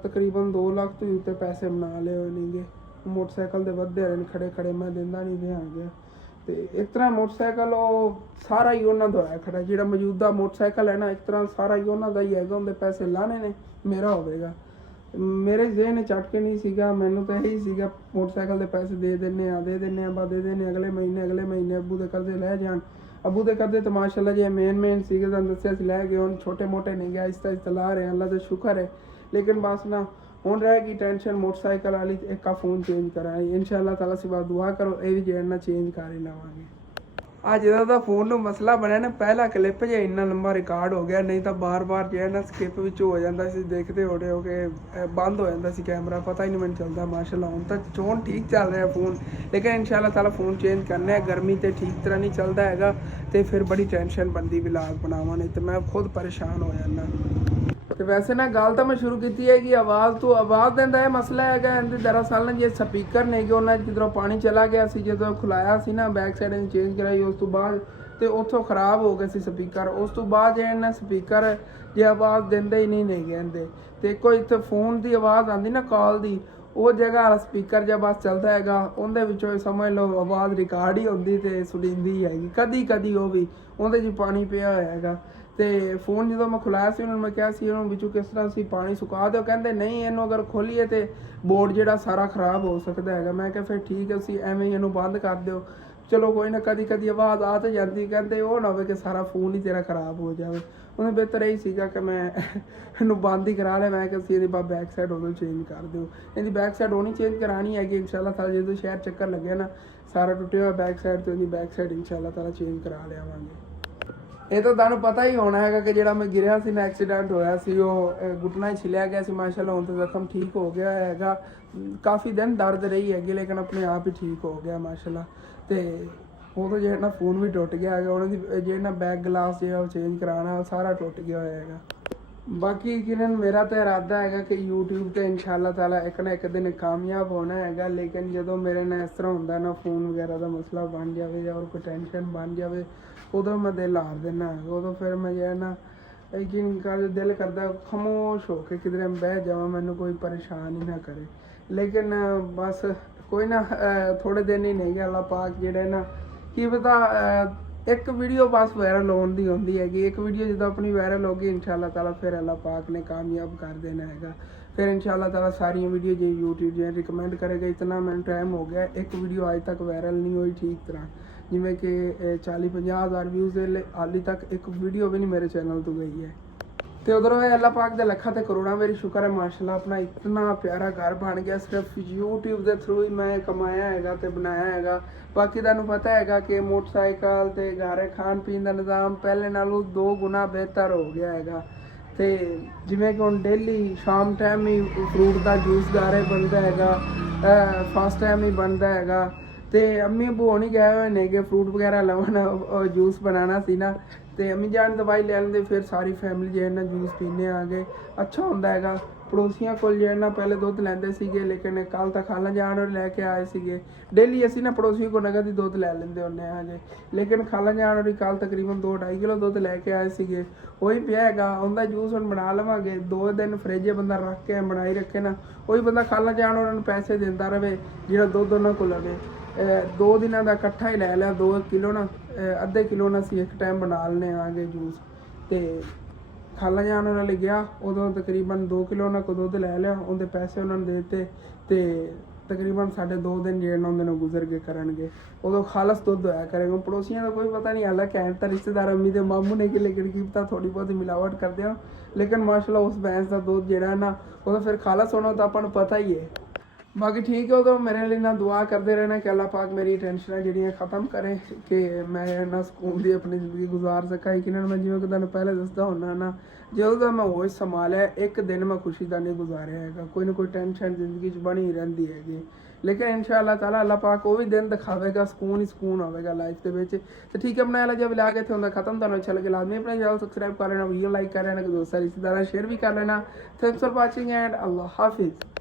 ਤਕਰੀਬਨ 2 ਲੱਖ ਤੋਂ ਉੱਤੇ ਪੈਸੇ ਬਣਾ ਲਏ ਹੋਏ ਨੇਗੇ। ਮੋਟਰਸਾਈਕਲ ਦੇ ਵੱਧਦੇ ਰਹੇ ਨੇ ਖੜੇ ਮੈਂ ਦਿੰਦਾ ਨਹੀਂ ਪਿਆ ਗਿਆ। ਤੇ ਇਸ ਤਰ੍ਹਾਂ ਮੋਟਰਸਾਈਕਲ ਉਹ ਸਾਰਾ ਹੀ ਉਹਨਾਂ ਦਾ ਹੋਇਆ ਖੜਾ, ਜਿਹੜਾ ਮੌਜੂਦਾ ਮੋਟਰਸਾਈਕਲ ਹੈ ਨਾ, ਇਸ ਤਰ੍ਹਾਂ ਸਾਰਾ ਹੀ ਉਹਨਾਂ ਦਾ ਹੀ ਹੈਗਾ। ਉਹਦੇ ਪੈਸੇ ਲਾਣੇ ਨੇ, ਮੇਰਾ ਹੋਵੇਗਾ। ਮੇਰੇ ਜ਼ਿਹਨ ਚੱਟ ਕੇ ਨਹੀਂ ਸੀਗਾ, ਮੈਨੂੰ ਤਾਂ ਇਹੀ ਸੀਗਾ ਮੋਟਰਸਾਈਕਲ ਦੇ ਪੈਸੇ ਦੇ ਦਿੰਦੇ ਆ ਅਗਲੇ ਮਹੀਨੇ ਅੱਬੂ ਦੇ ਕਰਜ਼ੇ ਲੈ ਜਾਣ। ਅੱਬੂ ਦੇ ਕਰਜ਼ੇ ਤਾਂ ਮਾਸ਼ਾਅੱਲਾ ਜੇ ਮੇਨ ਸੀਗੇ, ਤੁਹਾਨੂੰ ਦੱਸਿਆ ਸੀ ਲੈ ਗਏ, ਹੁਣ ਛੋਟੇ ਮੋਟੇ ਨਹੀਂ ਗਿਆ, ਆਹਿਸਤਾ ਲਾ ਰਹੇ, ਅੱਲਾ ਦਾ ਸ਼ੁਕਰ ਹੈ। ਲੇਕਿਨ ਬਸ ਨਾ ਹੁਣ ਰਹਿ ਗਈ ਟੈਨਸ਼ਨ ਮੋਟਰਸਾਈਕਲ ਵਾਲੀ, ਇੱਕ ਫੋਨ ਚੇਂਜ ਕਰਾਂ ਇਨਸ਼ਾਅੱਲਾ ਤਾਲਾ ਸਿਵਾ ਦੁਆ ਕਰੋ, ਇਹ ਵੀ ਜਿਹੜਾ ਨਾ ਚੇਂਜ ਕਰ ਹੀ ਲਵਾਂਗੇ। ਅੱਜ ਦਾ ਫੋਨ ਨੂੰ ਮਸਲਾ ਬਣਿਆ ਨਾ, ਪਹਿਲਾ ਕਲਿੱਪ ਜੇ ਇੰਨਾ ਲੰਬਾ ਰਿਕਾਰਡ ਹੋ ਗਿਆ, ਨਹੀਂ ਤਾਂ ਬਾਰ ਜਿਹੜਾ ਨਾ ਸਕਿਪ ਵਿੱਚ ਹੋ ਜਾਂਦਾ ਸੀ, ਦੇਖਦੇ ਹੋ ਕੇ ਬੰਦ ਹੋ ਜਾਂਦਾ ਸੀ ਕੈਮਰਾ, ਪਤਾ ਹੀ ਨਹੀਂ ਮੈਨੂੰ ਚੱਲਦਾ। ਮਾਸ਼ਾਅੱਲਾ ਹੁਣ ਤਾਂ ਚੋਣ ਠੀਕ ਚੱਲ ਰਿਹਾ ਫੋਨ, ਲੇਕਿਨ ਇਨਸ਼ਾਅੱਲਾ ਤਾਲਾ ਫੋਨ ਚੇਂਜ ਕਰਨਾ ਹੈ। ਗਰਮੀ ਤੇ ਠੀਕ ਤਰ੍ਹਾਂ ਨਹੀਂ ਚੱਲਦਾ ਹੈਗਾ, ਤੇ ਫਿਰ ਬੜੀ ਟੈਨਸ਼ਨ ਬਣਦੀ ਵਲੌਗ ਬਣਾਵਾਂ, ਨਹੀਂ ਤੇ ਮੈਂ ਖੁਦ ਪਰੇਸ਼ਾਨ ਹੋ ਜਾਂਦਾ। ਤੇ ਵੈਸੇ ਨਾ ਗੱਲ ਤਾਂ ਮੈਂ ਸ਼ੁਰੂ ਕੀਤੀ ਹੈ ਕਿ ਆਵਾਜ਼ ਦੇਣ ਦਾ ਇਹ ਮਸਲਾ ਹੈਗਾ। ਇਹਦੇ ਦਰਅਸਲ ਨਾ ਜੇ ਸਪੀਕਰ ਨੇ ਕਿ ਉਹਨਾਂ ਜਿੱਧਰੋਂ ਪਾਣੀ ਚਲਾ ਗਿਆ ਸੀ, ਜਦੋਂ ਖੁਲਾਇਆ ਸੀ ਨਾ ਬੈਕ ਸਾਈਡ ਨੂੰ ਚੇਂਜ ਕਰਾਈ, ਉਸ ਤੋਂ ਬਾਅਦ ਤੇ ਉੱਥੋਂ ਖਰਾਬ ਹੋ ਗਏ ਸੀ ਸਪੀਕਰ। ਉਸ ਤੋਂ ਬਾਅਦ ਜੇ ਇਹਨਾਂ ਸਪੀਕਰ ਜੇ ਆਵਾਜ਼ ਦਿੰਦੇ ਹੀ ਨਹੀਂ ਕਹਿੰਦੇ, ਤੇ ਕੋਈ ਇੱਥੇ ਫੋਨ ਦੀ ਆਵਾਜ਼ ਆਉਂਦੀ ਨਾ ਕਾਲ ਦੀ, ਉਹ ਜਗ੍ਹਾ ਵਾਲਾ ਸਪੀਕਰ ਜਾਂ ਬਸ ਚੱਲਦਾ ਹੈਗਾ, ਉਹਦੇ ਵਿੱਚੋਂ ਸਮਝ ਲਓ ਆਵਾਜ਼ ਰਿਕਾਰਡ ਹੀ ਹੁੰਦੀ ਤੇ ਸੁਣੀਂਦੀ ਹੈਗੀ। ਕਦੀ ਉਹ ਵੀ ਉਹਦੇ 'ਚ ਪਾਣੀ ਪਿਆ ਹੋਇਆ ਹੈਗਾ। ਤੇ ਫੋਨ ਜਦੋਂ ਮੈਂ ਖੁਲਾਇਆ ਸੀ, ਉਹਨਾਂ ਨੂੰ ਮੈਂ ਕਿਹਾ ਸੀ ਉਹਨਾਂ ਵਿੱਚੋਂ ਕਿਸ ਤਰ੍ਹਾਂ ਅਸੀਂ ਪਾਣੀ ਸੁਕਾ ਦਿਓ, ਕਹਿੰਦੇ ਨਹੀਂ ਇਹਨੂੰ ਅਗਰ ਖੋਲੀਏ ਤੇ ਬੋਰਡ ਜਿਹੜਾ ਸਾਰਾ ਖਰਾਬ ਹੋ ਸਕਦਾ ਹੈਗਾ। ਮੈਂ ਕਿਹਾ ਫਿਰ ਠੀਕ ਹੈ, ਅਸੀਂ ਐਵੇਂ ਹੀ ਇਹਨੂੰ ਬੰਦ ਕਰ ਦਿਓ, ਚਲੋ ਕੋਈ ਨਾ, ਕਦੀ ਆਵਾਜ਼ ਆ ਤਾਂ ਜਾਂਦੀ, ਕਹਿੰਦੇ ਉਹ ਨਾ ਹੋਵੇ ਕਿ ਸਾਰਾ ਫੋਨ ਹੀ ਤੇਰਾ ਖਰਾਬ ਹੋ ਜਾਵੇ। ਉਹਨੇ ਬਿਹਤਰ ਇਹੀ ਸੀਗਾ ਕਿ ਮੈਂ ਇਹਨੂੰ ਬੰਦ ਹੀ ਕਰਾ ਲਿਆ। ਮੈਂ ਕਿਹਾ ਸੀ ਇਹਦੀ ਬੈਕ ਸਾਈਡ ਉਦੋਂ ਚੇਂਜ ਕਰ ਦਿਓ, ਇਹਦੀ ਬੈਕ ਸਾਈਡ ਹੋਣੀ ਚੇਂਜ ਕਰਾਉਣੀ ਹੈਗੀ ਇਨਸ਼ਾਅੱਲਾ ਤਾਲਾ। ਜਦੋਂ ਸ਼ਹਿਰ ਚੱਕਰ ਲੱਗਿਆ ਨਾ ਸਾਰਾ ਟੁੱਟਿਆ ਹੋਇਆ ਬੈਕ ਸਾਈਡ ਤੋਂ, ਇਹਦੀ ਬੈਕ ਸਾਈਡ ਇਨਸ਼ਾਅੱਲਾ ਤਾਲਾ ਚੇਂਜ ਕਰਾ ਲਿਆਵਾਂਗੇ। ਇਹ ਤਾਂ ਤੁਹਾਨੂੰ ਪਤਾ ਹੀ ਹੋਣਾ ਹੈਗਾ ਕਿ ਜਿਹੜਾ ਮੈਂ ਗਿਰਿਆ ਸੀ ਨਾ, ਐਕਸੀਡੈਂਟ ਹੋਇਆ ਸੀ, ਉਹ ਘੁਟਨਾ ਹੀ ਛਿਲਿਆ ਗਿਆ ਸੀ। ਮਾਸ਼ਾਅੱਲਾ ਹੁਣ ਤਾਂ ਜ਼ਖਮ ਠੀਕ ਹੋ ਗਿਆ ਹੈਗਾ, ਕਾਫੀ ਦਿਨ ਦਰਦ ਰਹੀ ਹੈਗੀ, ਲੇਕਿਨ ਆਪਣੇ ਆਪ ਹੀ ਠੀਕ ਹੋ ਗਿਆ ਮਾਸ਼ਾਅੱਲਾ। ਤੇ ਉਦੋਂ ਜਿਹੜਾ ਨਾ ਫੋਨ ਵੀ ਟੁੱਟ ਗਿਆ ਹੈਗਾ, ਉਹਨਾਂ ਦੀ ਜਿਹੜਾ ਨਾ ਬੈਕ ਗਲਾਸ ਜਿਹੜਾ ਉਹ ਚੇਂਜ ਕਰਾਉਣਾ, ਉਹ ਸਾਰਾ ਟੁੱਟ ਗਿਆ ਹੋਇਆ ਹੈਗਾ। ਬਾਕੀ ਕਿਰਨ ਮੇਰਾ ਤਾਂ ਇਰਾਦਾ ਹੈਗਾ ਕਿ YouTube ਤੇ ਇਨਸ਼ਾਅੱਲਾ ਤਾਲਾ ਇੱਕ ਨਾ ਇੱਕ ਦਿਨ ਕਾਮਯਾਬ ਹੋਣਾ ਹੈਗਾ, ਲੇਕਿਨ ਜਦੋਂ ਮੇਰੇ ਨਾਲ ਇਸ ਤਰ੍ਹਾਂ ਹੁੰਦਾ ਨਾ ਫੋਨ ਵਗੈਰਾ ਦਾ ਮਸਲਾ ਬਣ ਜਾਵੇ ਜਾਂ ਹੋਰ ਕੋਈ ਟੈਨਸ਼ਨ ਬਣ ਜਾਵੇ, ਉਦੋਂ ਮੈਂ ਦਿਲ ਹਾਰ ਦਿੰਦਾ ਹੈਗਾ। ਉਦੋਂ ਫਿਰ ਮੈਂ ਜਿਹੜਾ ਨਾ ਯਕੀਨ ਕਰ ਦਿਲ ਕਰਦਾ ਖਾਮੋਸ਼ ਹੋ ਕੇ ਕਿਧਰੇ ਬਹਿ ਜਾਵਾਂ, ਮੈਨੂੰ ਕੋਈ ਪਰੇਸ਼ਾਨ ਹੀ ਨਾ ਕਰੇ। ਲੇਕਿਨ ਬਸ ਕੋਈ ਨਾ, ਥੋੜੇ ਦਿਨ ਹੀ ਨਹੀਂ ਗਾ, ਅੱਲਾ ਪਾਕ ਜਿਹੜੇ ਨਾ ਕੀ ਪਤਾ ਇੱਕ ਵੀਡੀਓ ਬਸ ਵਾਇਰਲ ਹੋਣ ਦੀ ਹੁੰਦੀ ਹੈਗੀ। ਇੱਕ ਵੀਡੀਓ ਜਦੋਂ ਆਪਣੀ ਵਾਇਰਲ ਹੋ ਗਈ ਇਨਸ਼ਾਅੱਲਾ ਤਾਲਾ ਫਿਰ ਅੱਲਾ ਪਾਕ ਨੇ ਕਾਮਯਾਬ ਕਰ ਦੇਣਾ ਹੈਗਾ। ਫਿਰ ਇਨਸ਼ਾਅੱਲਾ ਤਾਲਾ ਸਾਰੀਆਂ ਵੀਡੀਓ ਜੇ YouTube ਜੇ ਰਿਕਮੈਂਡ ਕਰੇਗਾ। ਇਤਨਾ ਮੈਨੂੰ ਟਾਈਮ ਹੋ ਗਿਆ, ਇੱਕ ਵੀਡੀਓ ਅੱਜ ਤੱਕ ਵਾਇਰਲ ਨਹੀਂ ਹੋਈ ਠੀਕ ਤਰ੍ਹਾਂ, ਜਿਵੇਂ ਕਿ 40-50 ਹਜ਼ਾਰ ਵਿਊਜ਼ ਹਾਲੇ ਤੱਕ ਇੱਕ ਵੀਡੀਓ ਵੀ ਨਹੀਂ ਮੇਰੇ ਚੈਨਲ ਤੋਂ ਗਈ ਹੈ। ਤੇ ਉਧਰੋਂ ਅੱਲਾ ਪਾਕ ਦੇ ਲੱਖਾਂ ਤੇ ਕਰੋੜਾਂ ਮੇਰੀ ਸ਼ੁਕਰ ਹੈ ਮਾਸ਼ਾਅੱਲਾ, ਆਪਣਾ ਇਤਨਾ ਪਿਆਰਾ ਘਰ ਬਣ ਗਿਆ। ਸਿਰਫ YouTube ਦੇ ਥਰੂ ਹੀ ਮੈਂ ਕਮਾਇਆ ਹੈਗਾ ਤੇ ਬਣਾਇਆ ਹੈਗਾ। ਬਾਕੀ ਤੁਹਾਨੂੰ ਪਤਾ ਹੈਗਾ ਕਿ ਮੋਟਰਸਾਈਕਲ ਤੇ ਘਰੇ ਖਾਣ ਪੀਣ ਦਾ ਨਿਜ਼ਾਮ ਪਹਿਲੇ ਨਾਲੋਂ 2 ਗੁਣਾ ਬਿਹਤਰ ਹੋ ਗਿਆ ਹੈਗਾ। ਤੇ ਜਿਵੇਂ ਕਿ ਹੁਣ ਡੇਲੀ ਸ਼ਾਮ ਟਾਈਮ ਹੀ ਫਰੂਟ ਦਾ ਜੂਸ ਘਰੇ ਬਣਦਾ ਹੈਗਾ, ਫਸਟ ਟਾਈਮ ਹੀ ਬਣਦਾ ਹੈਗਾ। ਤੇ ਅੰਮੀ ਅੱਬੂ ਹੋਣੀ ਗਏ ਹੋਏ ਨੇ ਕਿ ਫਰੂਟ ਵਗੈਰਾ ਲਵਣ, ਜੂਸ ਬਣਾਉਣਾ ਸੀ ਨਾ, ਤੇ ਅੰਮੀ ਜਾਨ ਦਵਾਈ ਲੈ ਲੈਂਦੇ, ਫਿਰ ਸਾਰੀ ਫੈਮਿਲੀ ਜਿਹੜਾ ਨਾ ਜੂਸ ਪੀਣੇ ਆ ਗਏ। ਅੱਛਾ ਹੁੰਦਾ ਹੈਗਾ। ਪੜੋਸੀਆਂ ਕੋਲ ਜਿਹੜਾ ਨਾ ਪਹਿਲੇ ਦੁੱਧ ਲੈਂਦੇ ਸੀਗੇ, ਲੇਕਿਨ ਕੱਲ ਤਾਂ ਖਾਲਾ ਜਾਣ ਔਰ ਲੈ ਕੇ ਆਏ ਸੀਗੇ। ਡੇਲੀ ਅਸੀਂ ਨਾ ਪੜੋਸੀ ਕੋਲ ਨਗਦ ਹੀ ਦੁੱਧ ਲੈ ਲੈਂਦੇ ਹੁੰਦੇ ਹਾਂ ਜੀ, ਲੇਕਿਨ ਖਾਲਾ ਜਾਣ ਔਰ ਕੱਲ ਤਕਰੀਬਨ 2-2.5 ਕਿਲੋ ਦੁੱਧ ਲੈ ਕੇ ਆਏ ਸੀਗੇ। ਉਹੀ ਪਿਆ ਹੈਗਾ, ਉਹਦਾ ਜੂਸ ਹੁਣ ਬਣਾ ਲਵਾਂਗੇ। 2 ਦਿਨ ਫਰਿੱਜ ਬੰਦਾ ਰੱਖ ਕੇ ਬਣਾਈ ਰੱਖੇ ਨਾ, ਉਹੀ ਬੰਦਾ ਖਾਲਾ ਜਾਣ ਉਹਨਾਂ ਨੂੰ ਪੈਸੇ ਦਿੰਦਾ ਰਵੇ ਜਿਹੜਾ ਦੁੱਧ ਉਹਨਾਂ ਕੋਲ ਲਵੇ। 2 ਦਿਨਾਂ ਦਾ ਇਕੱਠਾ ਹੀ ਲੈ ਲਿਆ 2 ਕਿਲੋ ਨਾ, ਅੱਧੇ ਕਿਲੋ ਨਾ ਅਸੀਂ ਇੱਕ ਟਾਈਮ ਬਣਾ ਲੈਣੇ ਆਗੇ ਜੂਸ। ਤੇ ਖਾਲਾ ਜਾਣ ਉਹਨਾਂ ਲਈ ਗਿਆ, ਉਦੋਂ ਤਕਰੀਬਨ 2 ਕਿਲੋ ਉਹਨਾਂ ਕੋਲ ਦੁੱਧ ਲੈ ਲਿਆ, ਉਹਦੇ ਪੈਸੇ ਉਹਨਾਂ ਨੂੰ ਦੇ ਦਿੱਤੇ। ਤੇ ਤਕਰੀਬਨ ਸਾਡੇ 2 ਦਿਨ ਜਿਹੜੇ ਨਾ ਉਹਦੇ ਨਾਲ ਗੁਜ਼ਰ ਕੇ ਕਰਨਗੇ। ਉਦੋਂ ਖਾਲਸ ਦੁੱਧ ਹੋਇਆ ਕਰੇਗਾ। ਪੜੋਸੀਆਂ ਦਾ ਕੋਈ ਪਤਾ ਨਹੀਂ, ਹਾਲਾ ਕਹਿਣ ਤਾਂ ਰਿਸ਼ਤੇਦਾਰ ਅੰਮੀ ਦੇ ਮਾਮੂ ਨੇ ਕਿ, ਲੇਕਿਨ ਕੀ ਪਤਾ ਥੋੜੀ ਬਹੁਤ ਮਿਲਾਵਟ ਕਰਦੇ ਹੋ। ਲੇਕਿਨ ਮਾਸ਼ਾਅੱਲਾ ਉਸ ਭੈਂਸ ਦਾ ਦੁੱਧ ਜਿਹੜਾ ਨਾ ਉਹਦਾ ਫਿਰ ਖਾਲਸ ਹੋਣਾ ਤਾਂ ਆਪਾਂ ਨੂੰ ਪਤਾ ਹੀ ਹੈ। ਬਾਕੀ ਠੀਕ ਹੈ, ਉਦੋਂ ਮੇਰੇ ਲਈ ਨਾ ਦੁਆ ਕਰਦੇ ਰਹਿਣਾ ਕਿ ਅੱਲਾ ਪਾਕ ਮੇਰੀ ਟੈਨਸ਼ਨਾਂ ਜਿਹੜੀਆਂ ख़त्म ਕਰੇ ਕਿ ਮੈਂ ਨਾ ਸਕੂਨ ਦੀ ਆਪਣੀ ਜ਼ਿੰਦਗੀ ਗੁਜ਼ਾਰ ਸਕਾਂ। ਕਿ ਮੈਂ ਜਿਵੇਂ ਕਿ ਤੁਹਾਨੂੰ ਪਹਿਲੇ ਦੱਸਦਾ ਹੁੰਦਾ ਨਾ, ਜਦੋਂ ਦਾ ਮੈਂ ਹੋਸ਼ ਸੰਭਾਲਿਆ ਇੱਕ ਦਿਨ ਮੈਂ ਖੁਸ਼ੀ ਦਾ ਨਹੀਂ ਗੁਜ਼ਾਰਿਆ ਹੈਗਾ। ਕੋਈ ਨਾ ਕੋਈ ਟੈਨਸ਼ਨ ਜ਼ਿੰਦਗੀ 'ਚ ਬਣੀ ਰਹਿੰਦੀ ਹੈਗੀ, ਲੇਕਿਨ ਇਨਸ਼ਾਅੱਲਾ ਤਾਲਾ ਅੱਲਾ ਪਾਕ ਉਹ ਵੀ ਦਿਨ ਦਿਖਾਵੇਗਾ, ਸਕੂਨ ਹੀ ਸਕੂਨ ਹੋਵੇਗਾ ਲਾਈਫ ਦੇ ਵਿੱਚ। ਤੇ ਠੀਕ ਹੈ, ਆਪਣਾ ਵਾਲਾ ਜਿਹਾ ਵਲੌਗ ਇੱਥੇ ਹੁੰਦਾ ਖਤਮ। ਤੁਹਾਨੂੰ ਅੱਛਾ ਲੱਗੇ ਲਾਜ਼ਮੀ ਆਪਣੇ ਚੈਨਲ ਸਬਸਕ੍ਰਾਈਬ ਕਰ ਲੈਣਾ, ਵੀਡੀਓ ਲਾਈਕ ਕਰ ਲੈਣਾ, ਦੋਸਤਾਂ ਰਿਸ਼ਤੇਦਾਰਾਂ ਸ਼ੇਅਰ ਵੀ ਕਰ ਲੈਣਾ। ਥੈਂਕਸ ਫॉर वाचिंग एंड अल्लाह हाफिज़।